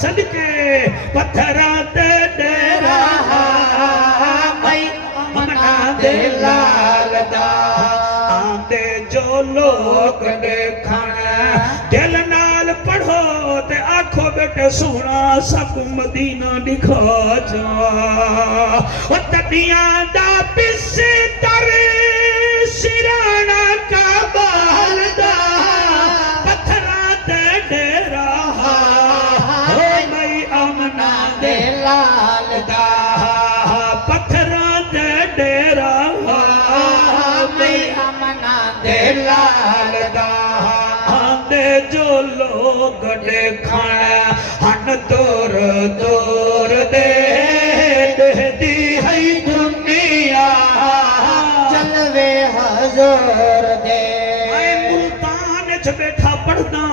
صدقے پتھرات ڈیرہ آندے جو لوگ دیکھانا دل نال پڑھو تے آنکھوں بیٹے سونا سب مدینہ دکھا جا وہ تٹیاں دا پسے در سرانا کا بالدہ پتھرات ڈے امنا دے لال دا آندے جو لوگ دیکھانا ہن دور دور دے دی ہے دنیا جلوے حضور دے میں ملتان چ بیٹھا پڑھدا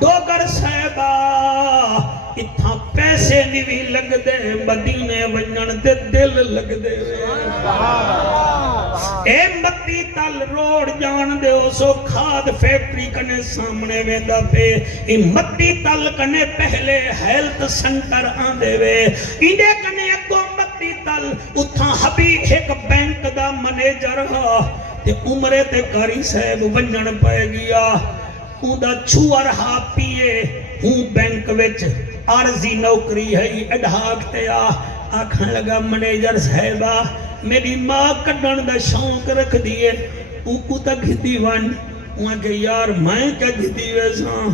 ڈوگر صاحبہ اتھا پیسے نہیں بھی لگ دے مدینے ونجن دے دل لگ دے اے متی تل روڑ جان دے سو کھاد فیکٹری کنے سامنے ویندا پے اے متی تل کنے پہلے ہیلتھ سنٹر آندے وے ایندے کنے اگوں متی تل اتھا حبی ایک بینک دا منیجر ہا تے عمرے تے کاری صاحب ونجن پے گیا اوندا چھوار ہا پیے ہوں بینک وچ عارضی نوکری ہے اڈھاک تے آکھن لگا منیجر صاحبہ میری ماں کڈن دا شوق رکھ دیئے کو تا گھدی ون وہاں کہ یار میں کیا گھدی ویسا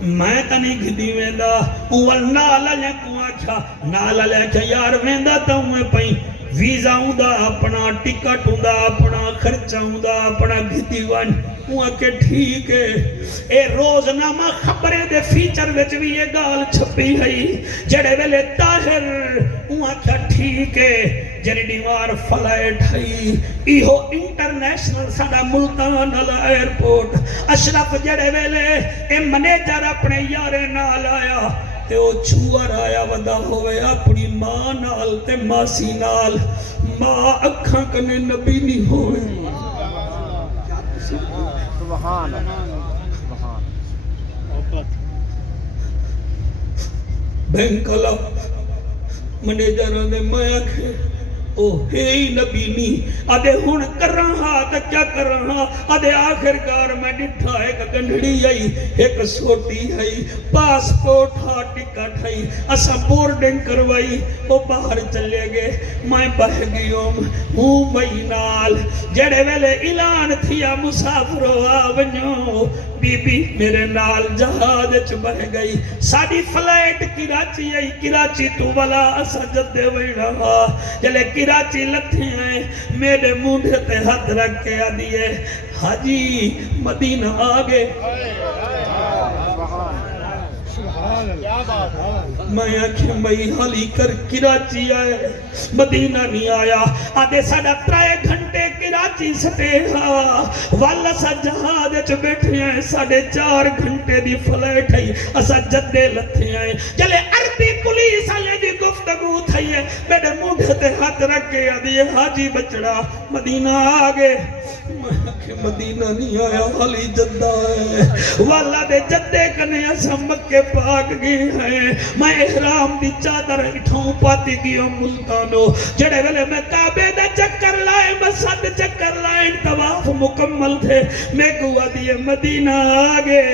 میں تا نہیں گھدی ویندا اوال نالا لیا کو آکھا نالا لیا یار ویندا تا ہوئے پہیں ویزا ہوں دا اپنا ٹکٹ ہوں دا اپنا خرچہ ہوں دا اپنا گھدی ون وہاں کہ ٹھیک ہے اے روزنامہ خبریں دے فیچر وچ بھی یہ گال چھپی ہے جڑے ویلے طاہر وہاں کیا ٹھیک ہے جڑی دیوار فلائٹ ہے ایہو انٹرنیشنل ساڑا ملتان علا ایئرپورٹ اشرف جڑے ویلے اے منیجر اپنے یارے نال آیا تے او چھوار آیا ودا ہوئے اپنی ماں نال تے ماسی نال ماں اکھاں کنے نبی نہیں ہوئے سبحان سبحان بینک والا منیجر آدھے میں آکھے او ہے ہی نبی نہیں آدھے ہون کر رہا تا کیا کر رہا آدھے آخر کار میں ڈٹھا ایک گنڈڑی آئی ایک سوٹی آئی پاسپورٹ ہا ٹکٹ آئی اسا بورڈنگ کروائی وہ باہر چلے گئے میں بہ گئیوں ہوں بھائی نال جڑے ویلے اعلان تھیا مسافرو آونیوں بی بی میرے نال جہاز چ بہ گئی ساڑی فلائٹ کراچی آئی کراچی تو والا اسا جدے وئی رہا جلے کراچی لتھے ہیں میرے مونڈے تے ہاتھ رکھ کے آدھیے حاجی مدینہ آگے میں آنکھیں بھئی حالی کر کراچی آئے مدینہ نہیں آیا آدھے ساڑھا 3 گھنٹے کراچی سٹے ہاں والا سا جہاز چ بیٹھے ہیں 4.5 گھنٹے دی فلائٹ ہے اسا جدے لتھے ہیں جلے عربی پولیس آئے دی گفتگو تھئی ہے میرے مونڈے تے ہاتھ رکھ کے آدھیے حاجی بچڑا مدینہ آگے میں آنکھیں مدینہ نہیں آیا حالی جدہ ہے والا دے جدے کنے اسا مکے پاک گئے ہیں میں احرام دی چادر اٹھاؤں پاتی گئیوں ملتانو جڑے ویلے میں کعبے دا چکر لائے میں 7 چکر لائیں طواف مکمل تھے میں گوا دیئے مدینہ آگے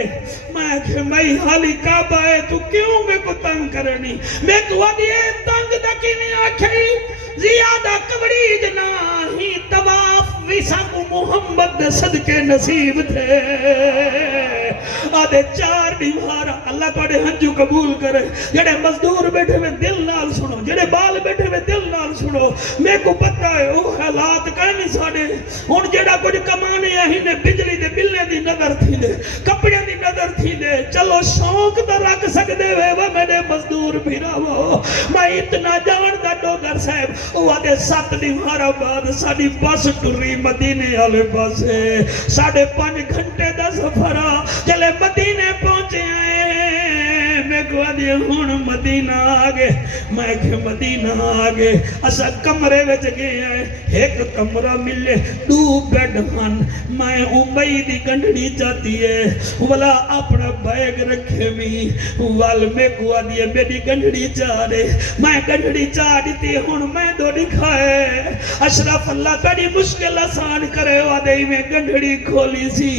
میں کہ میں حالی کعبہ ہے تو کیوں میں کو تنگ کرنی میں گوا دیئے تنگ دکی نہیں آکھیں زیادہ کبڑید نہیں طواف ویسا کو محمد صدقے نصیب تھے آدھے 4 دیوارا اللہ توڑے ہنجو قبول کرے جڑے مزدور بیٹھے میں دل نال سنو جڑے بال بیٹھے میں دل نال سنو میں کو پتہ ہے او حالات کہنی ساڑے ان جڑا کچھ کمانے آہی نے بجلی دے بلنے دی نظر تھی دے کپڑے دی نظر تھی دے چلو شوق دا رکھ سکتے ہوئے وہ میرے مزدور بھیرا وہ میں اتنا جان دا ڈوگر صاحب وہ آدھے 7 دیوارا بعد ساڑی بس ٹری مدینے والے پاس ہے 5.5 گھنٹے دا سفرہ جلے مدینے پہنچے آئے میں کو آدھے ہون مدینہ آگے میں کہ مدینہ آگے اسا کمرے وچ گئے آئے ایک کمرہ ملے 2 بیڈ ہن میں امبئی دی گنڈڑی چاہتی ہے والا اپنا بیگ رکھے بھی وال میں کو آدھے میری گنڈڑی چاہ رہے میں گنڈڑی چاہ دیتی ہون میں دو دکھائے اشرف اللہ کڑی مشکل آسان کرے آدھے میں گنڈڑی کھولی سی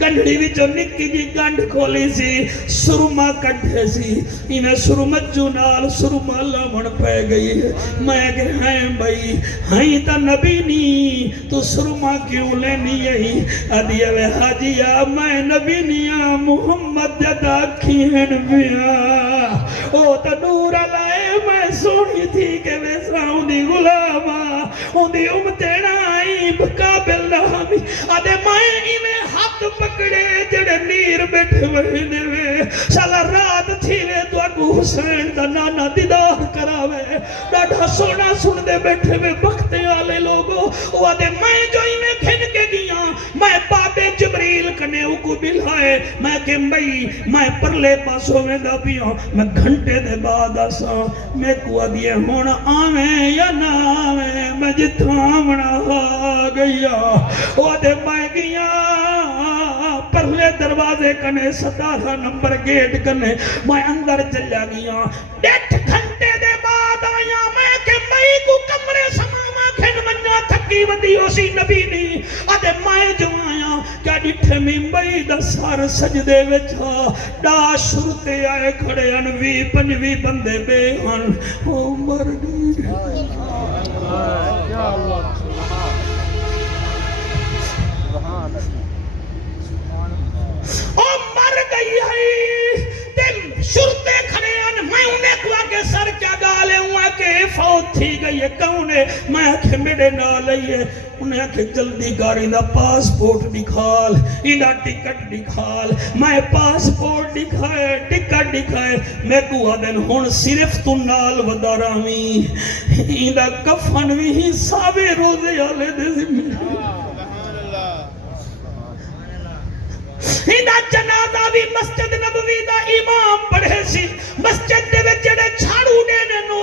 گنڈڑی بھی جو نکی جی گنڈ کھولی سی سرما کٹھے سی میں سرمت جو نال سرما لامن پہ گئی میں کہ ہیں بھائی ہیں تا نبی نہیں تو سرما کیوں لینی ہے آدھیا وے حاجیا میں نبی نہیں محمد جدا کھین بیا او تا نور لائے میں سونی تھی کہ ویسا ہوں دی غلاما ہوں دی امتنا آئی بقابل نہ بھی آدھے میں میں ہاتھ پکڑے جڑے نیر بیٹھے وہنے میں سالا رات تھیوے تو اگو حسین دا نانا دیدار کراوے ڈاڑھا سونا سن دے بیٹھے میں بختے آلے لوگوں وہ آدھے میں جو میں کھن کے گیا میں بابے جبریل کنے اگو بلائے میں کہ میں پرلے پاسوں میں دا پیا میں گھنٹے دے بعد آسا میں کو آدھے ہونا آمیں یا نہ آمیں میں جتھامنا آ گیا وہ آدھے میں گیا پرلے دروازے کنے 17 نمبر گیٹ کنے میں اندر چلیا گیا 1.5 گھنٹے دے بعد آیا میں کہ میں کو کمرے سماما کھن منیا تھکی ودی اسی نبی نہیں آدھے میں جو آیا کیا ڈٹھے میں مئی دا سار سجدے وچھا ڈا شرتے آئے کھڑے انوی پنجوی بندے بے ہن او مر گئی او مر گئی ہے تم شرتے کھڑے ان میں انہیں کو آگے سر کیا گالے ہوں کہ فوت تھی گئی ہے کون ہے میں آکھے میرے نال ہے انہیں آکھے جلدی گاری دا پاسپورٹ دکھال ایدہ ٹکٹ دکھال میں پاسپورٹ دکھائے ٹکٹ دکھائے میں کو آدھن ہون صرف تو نال ودارامی ایدہ کفن بھی ہی سابے روزے آلے دے زمین ایدہ جنازہ بھی مسجد نبوی دا امام پڑھے سی مسجد دے وچ جڑے چھاڑو دینے نو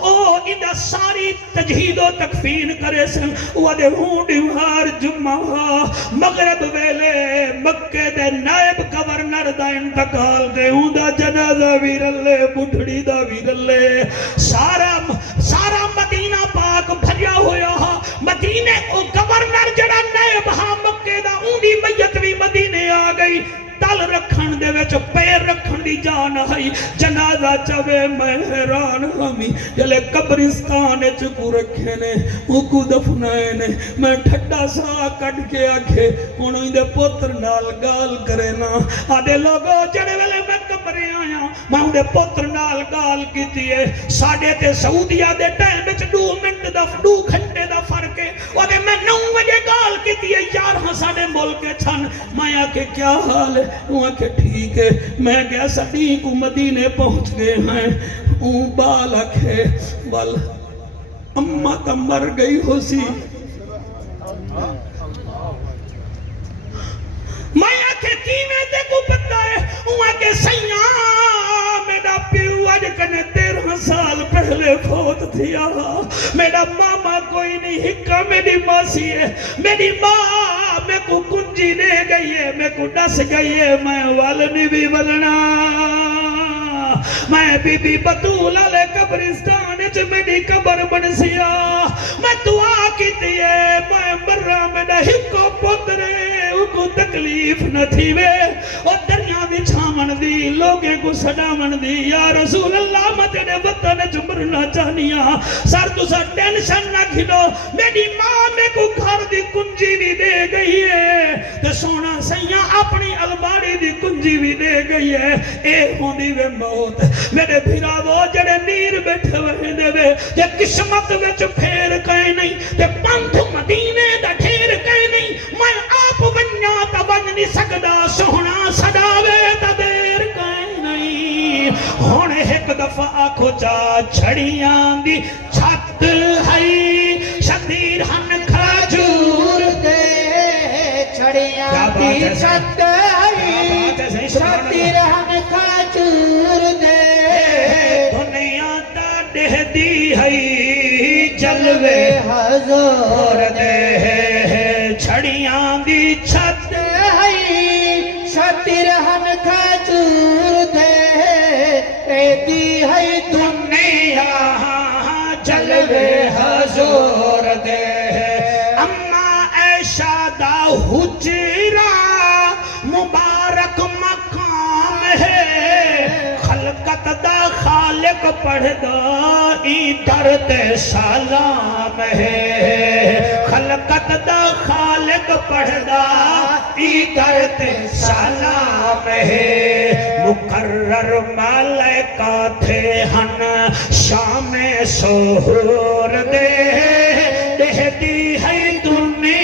او ایدہ ساری تجہید و تکفین کرے سن وہ دے ہوں دیوار جمعہ مغرب ویلے مکہ دے نائب گورنر دا انتقال دے ہوں دا جنازہ ویرلے بڑھڑی دا ویرلے سارا مدینہ پاک بھریا ہویا مدینہ او گورنر جڑا نائب ہاں مکہ دا اونی میت بھی مدینے آ گئی تل رکھن دے وچ پیر رکھن دی جان آئی جنازہ چوے میں حیران ہمی جلے قبرستان چکو رکھے نے اکو دفنائے نے میں ٹھڈا سا کٹ کے آکھے انہوں دے پوتر نال گال کرے نا آدھے لوگو جڑے ویلے میں قبرے آیا میں انہوں دے پوتر نال گال کی دیئے ساڑھے تے سعودیہ دے ٹائم وچ 2 منٹ دا 2 گھنٹے دا فرق ہے آدھے میں 9 بجے گال کی دیئے یار ہاں ساڑھے ملک چھن میں آکھے کیا حال ہے وہ کہ ٹھیک ہے میں گیا صدیق مدینے پہنچ گئے ہیں اون بال اکھے وال اممہ تا مر گئی ہو سی میں آکھے کیمیں تے کو پتہ ہے وہ کہ سیاں میرا پیو آج کنے 13 سال پہلے فوت تھیا میرا ماما کوئی نہیں ہکا میری ماسی ہے میری ماں میں کو کنجی دے گئی ہے میں کو ڈس گئی ہے میں والنی بھی ولنا میں بی بی بطول علی قبرستان چ میری قبر بن سیا میں دعا کی دیئے میں مرہ میرا ہکو پترے کو تکلیف نہ تھی وے اور دریا بھی چھامن دی لوگے کو سڑامن دی یا رسول اللہ میں تیرے وطن چمرنا چاہنیا سر تو سر ٹینشن نہ کھلو میری ماں میں کو گھر دی کنجی بھی دے گئی ہے تو سونا سیاں اپنی الماری دی کنجی بھی دے گئی ہے اے ہوندی وے موت میرے بھیرا وہ جڑے نیر بیٹھے ہوئے دے وے جے قسمت وچ پھیر کہیں نہیں تے پنتھ مدینے دا ٹھیر کہیں نہیں میں آپ ونیا تا ون نہیں سکدا سونا سڈاوے تا دیر کہیں نہیں ہن ایک دفعہ آکھو چا چھڑیاں دی چھت ہے شتیر ہن کھجور دے چھڑیاں دی چھت ہے شتیر ہن کھجور دے دنیا تا دہ دی ہے جلوے حضور دے چھڑیاں دی چھت ہے شتیر ہن کھجور دے دی ہے دنیا جلوے حضور دے اما عائشہ دا حجرہ مبارک مقام ہے خلقت دا خالق پڑھ دا ای درد سلام ہے خلقت دا خالق پڑھ دا ای درد سلام ہے مقرر ملائکہ تھے ہن شام سحور دے دہتی ہے دنیا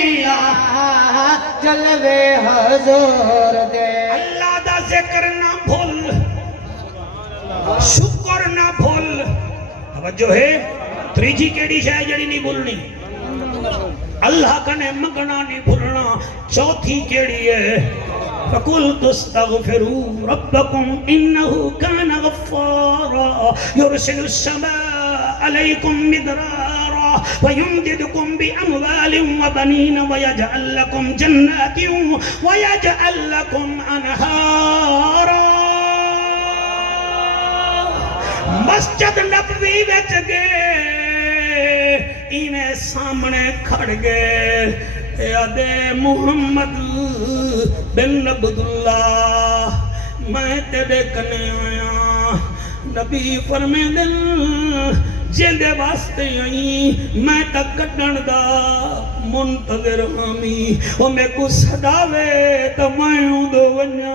جلوے حضور دے اللہ دا ذکر نہ بھول شکر نہ بھول توجہ ہے تریجی کیڑی شاہ جڑی نہیں بھولنی اللہ کنے منگنا نہیں بھولنا چوتھی کیڑی ہے فَقُلْتُ اسْتَغْفِرُوا رَبَّكُمْ إِنَّهُ كَانَ غَفَّارًا يُرْسِلُ السَّمَاءَ عَلَيْكُمْ مِدْرَارًا وَيُمْدِدْكُمْ بِأَمْوَالٍ وَبَنِينَ وَيَجْعَلْ لَكُمْ جَنَّاتٍ وَيَجْعَلْ لَكُمْ أَنْهَارًا مسجد نبوی وچ گئے ایویں سامنے کھڑ گئے یادے محمد بن عبداللہ میں تیرے کنے آیا نبی فرمے دن جیندے واسطے آئی میں تک کٹن دا منتظر ہامی وہ میں کو صداوے تو میں ہوں دو ونیا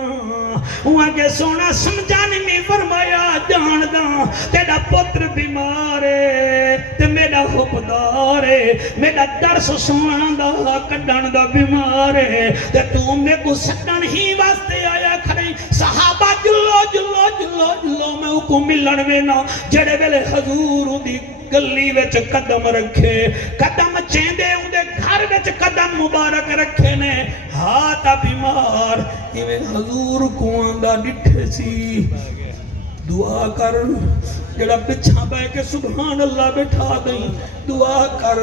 وہاں کے سونا سمجھانے میں فرمایا جان دا تیرا پتر بیمار ہے تے میرا حبدار ہے میرا درس سونا دا کٹن دا بیمار ہے تے تو میں کو سٹن ہی واسطے آیا کھڑے صحابہ جلو جلو جلو جلو میں کو ملن وینا جڑے ویلے حضور دی گلی وچ قدم رکھے قدم چیندے ہوں دے گھر وچ قدم مبارک رکھے نے ہاتھا بیمار ایویں حضور کو آندہ ڈٹھے سی دعا کر جڑا پچھا بے کے سبحان اللہ بٹھا دیں دعا کر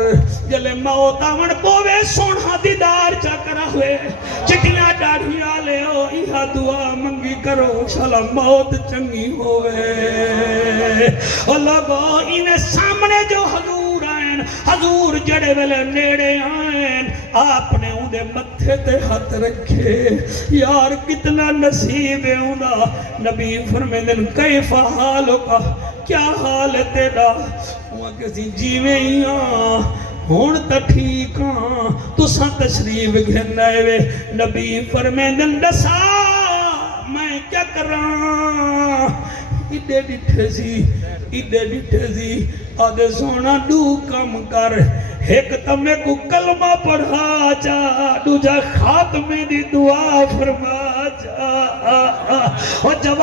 جلے موت آون پوے سونا دیدار چا کرا ہوئے چٹیاں ڈاڑھیاں لے ہو ایہا دعا منگی کرو شالا موت چنگی ہوئے اللہ گو انہیں سامنے جو حضور آئین حضور جڑے ویلے نیڑے آئین آپ نے اندھے متھے تے ہاتھ رکھے یار کتنا نصیب ہے اندھا نبی فرمے دن کیف حالو کا کیا حال ہے تیرا وہاں کسی جیویں ہی ہون تا ٹھیک تو ساں تشریف گھنائے وے نبی فرمے دن دسا میں کیا کر رہا ایڈے ڈٹھے سی آدھے سونا دو کم کر ایک تمہیں کو کلمہ پڑھا جا دوجہ خاتمے دی دعا فرما جا اور جوان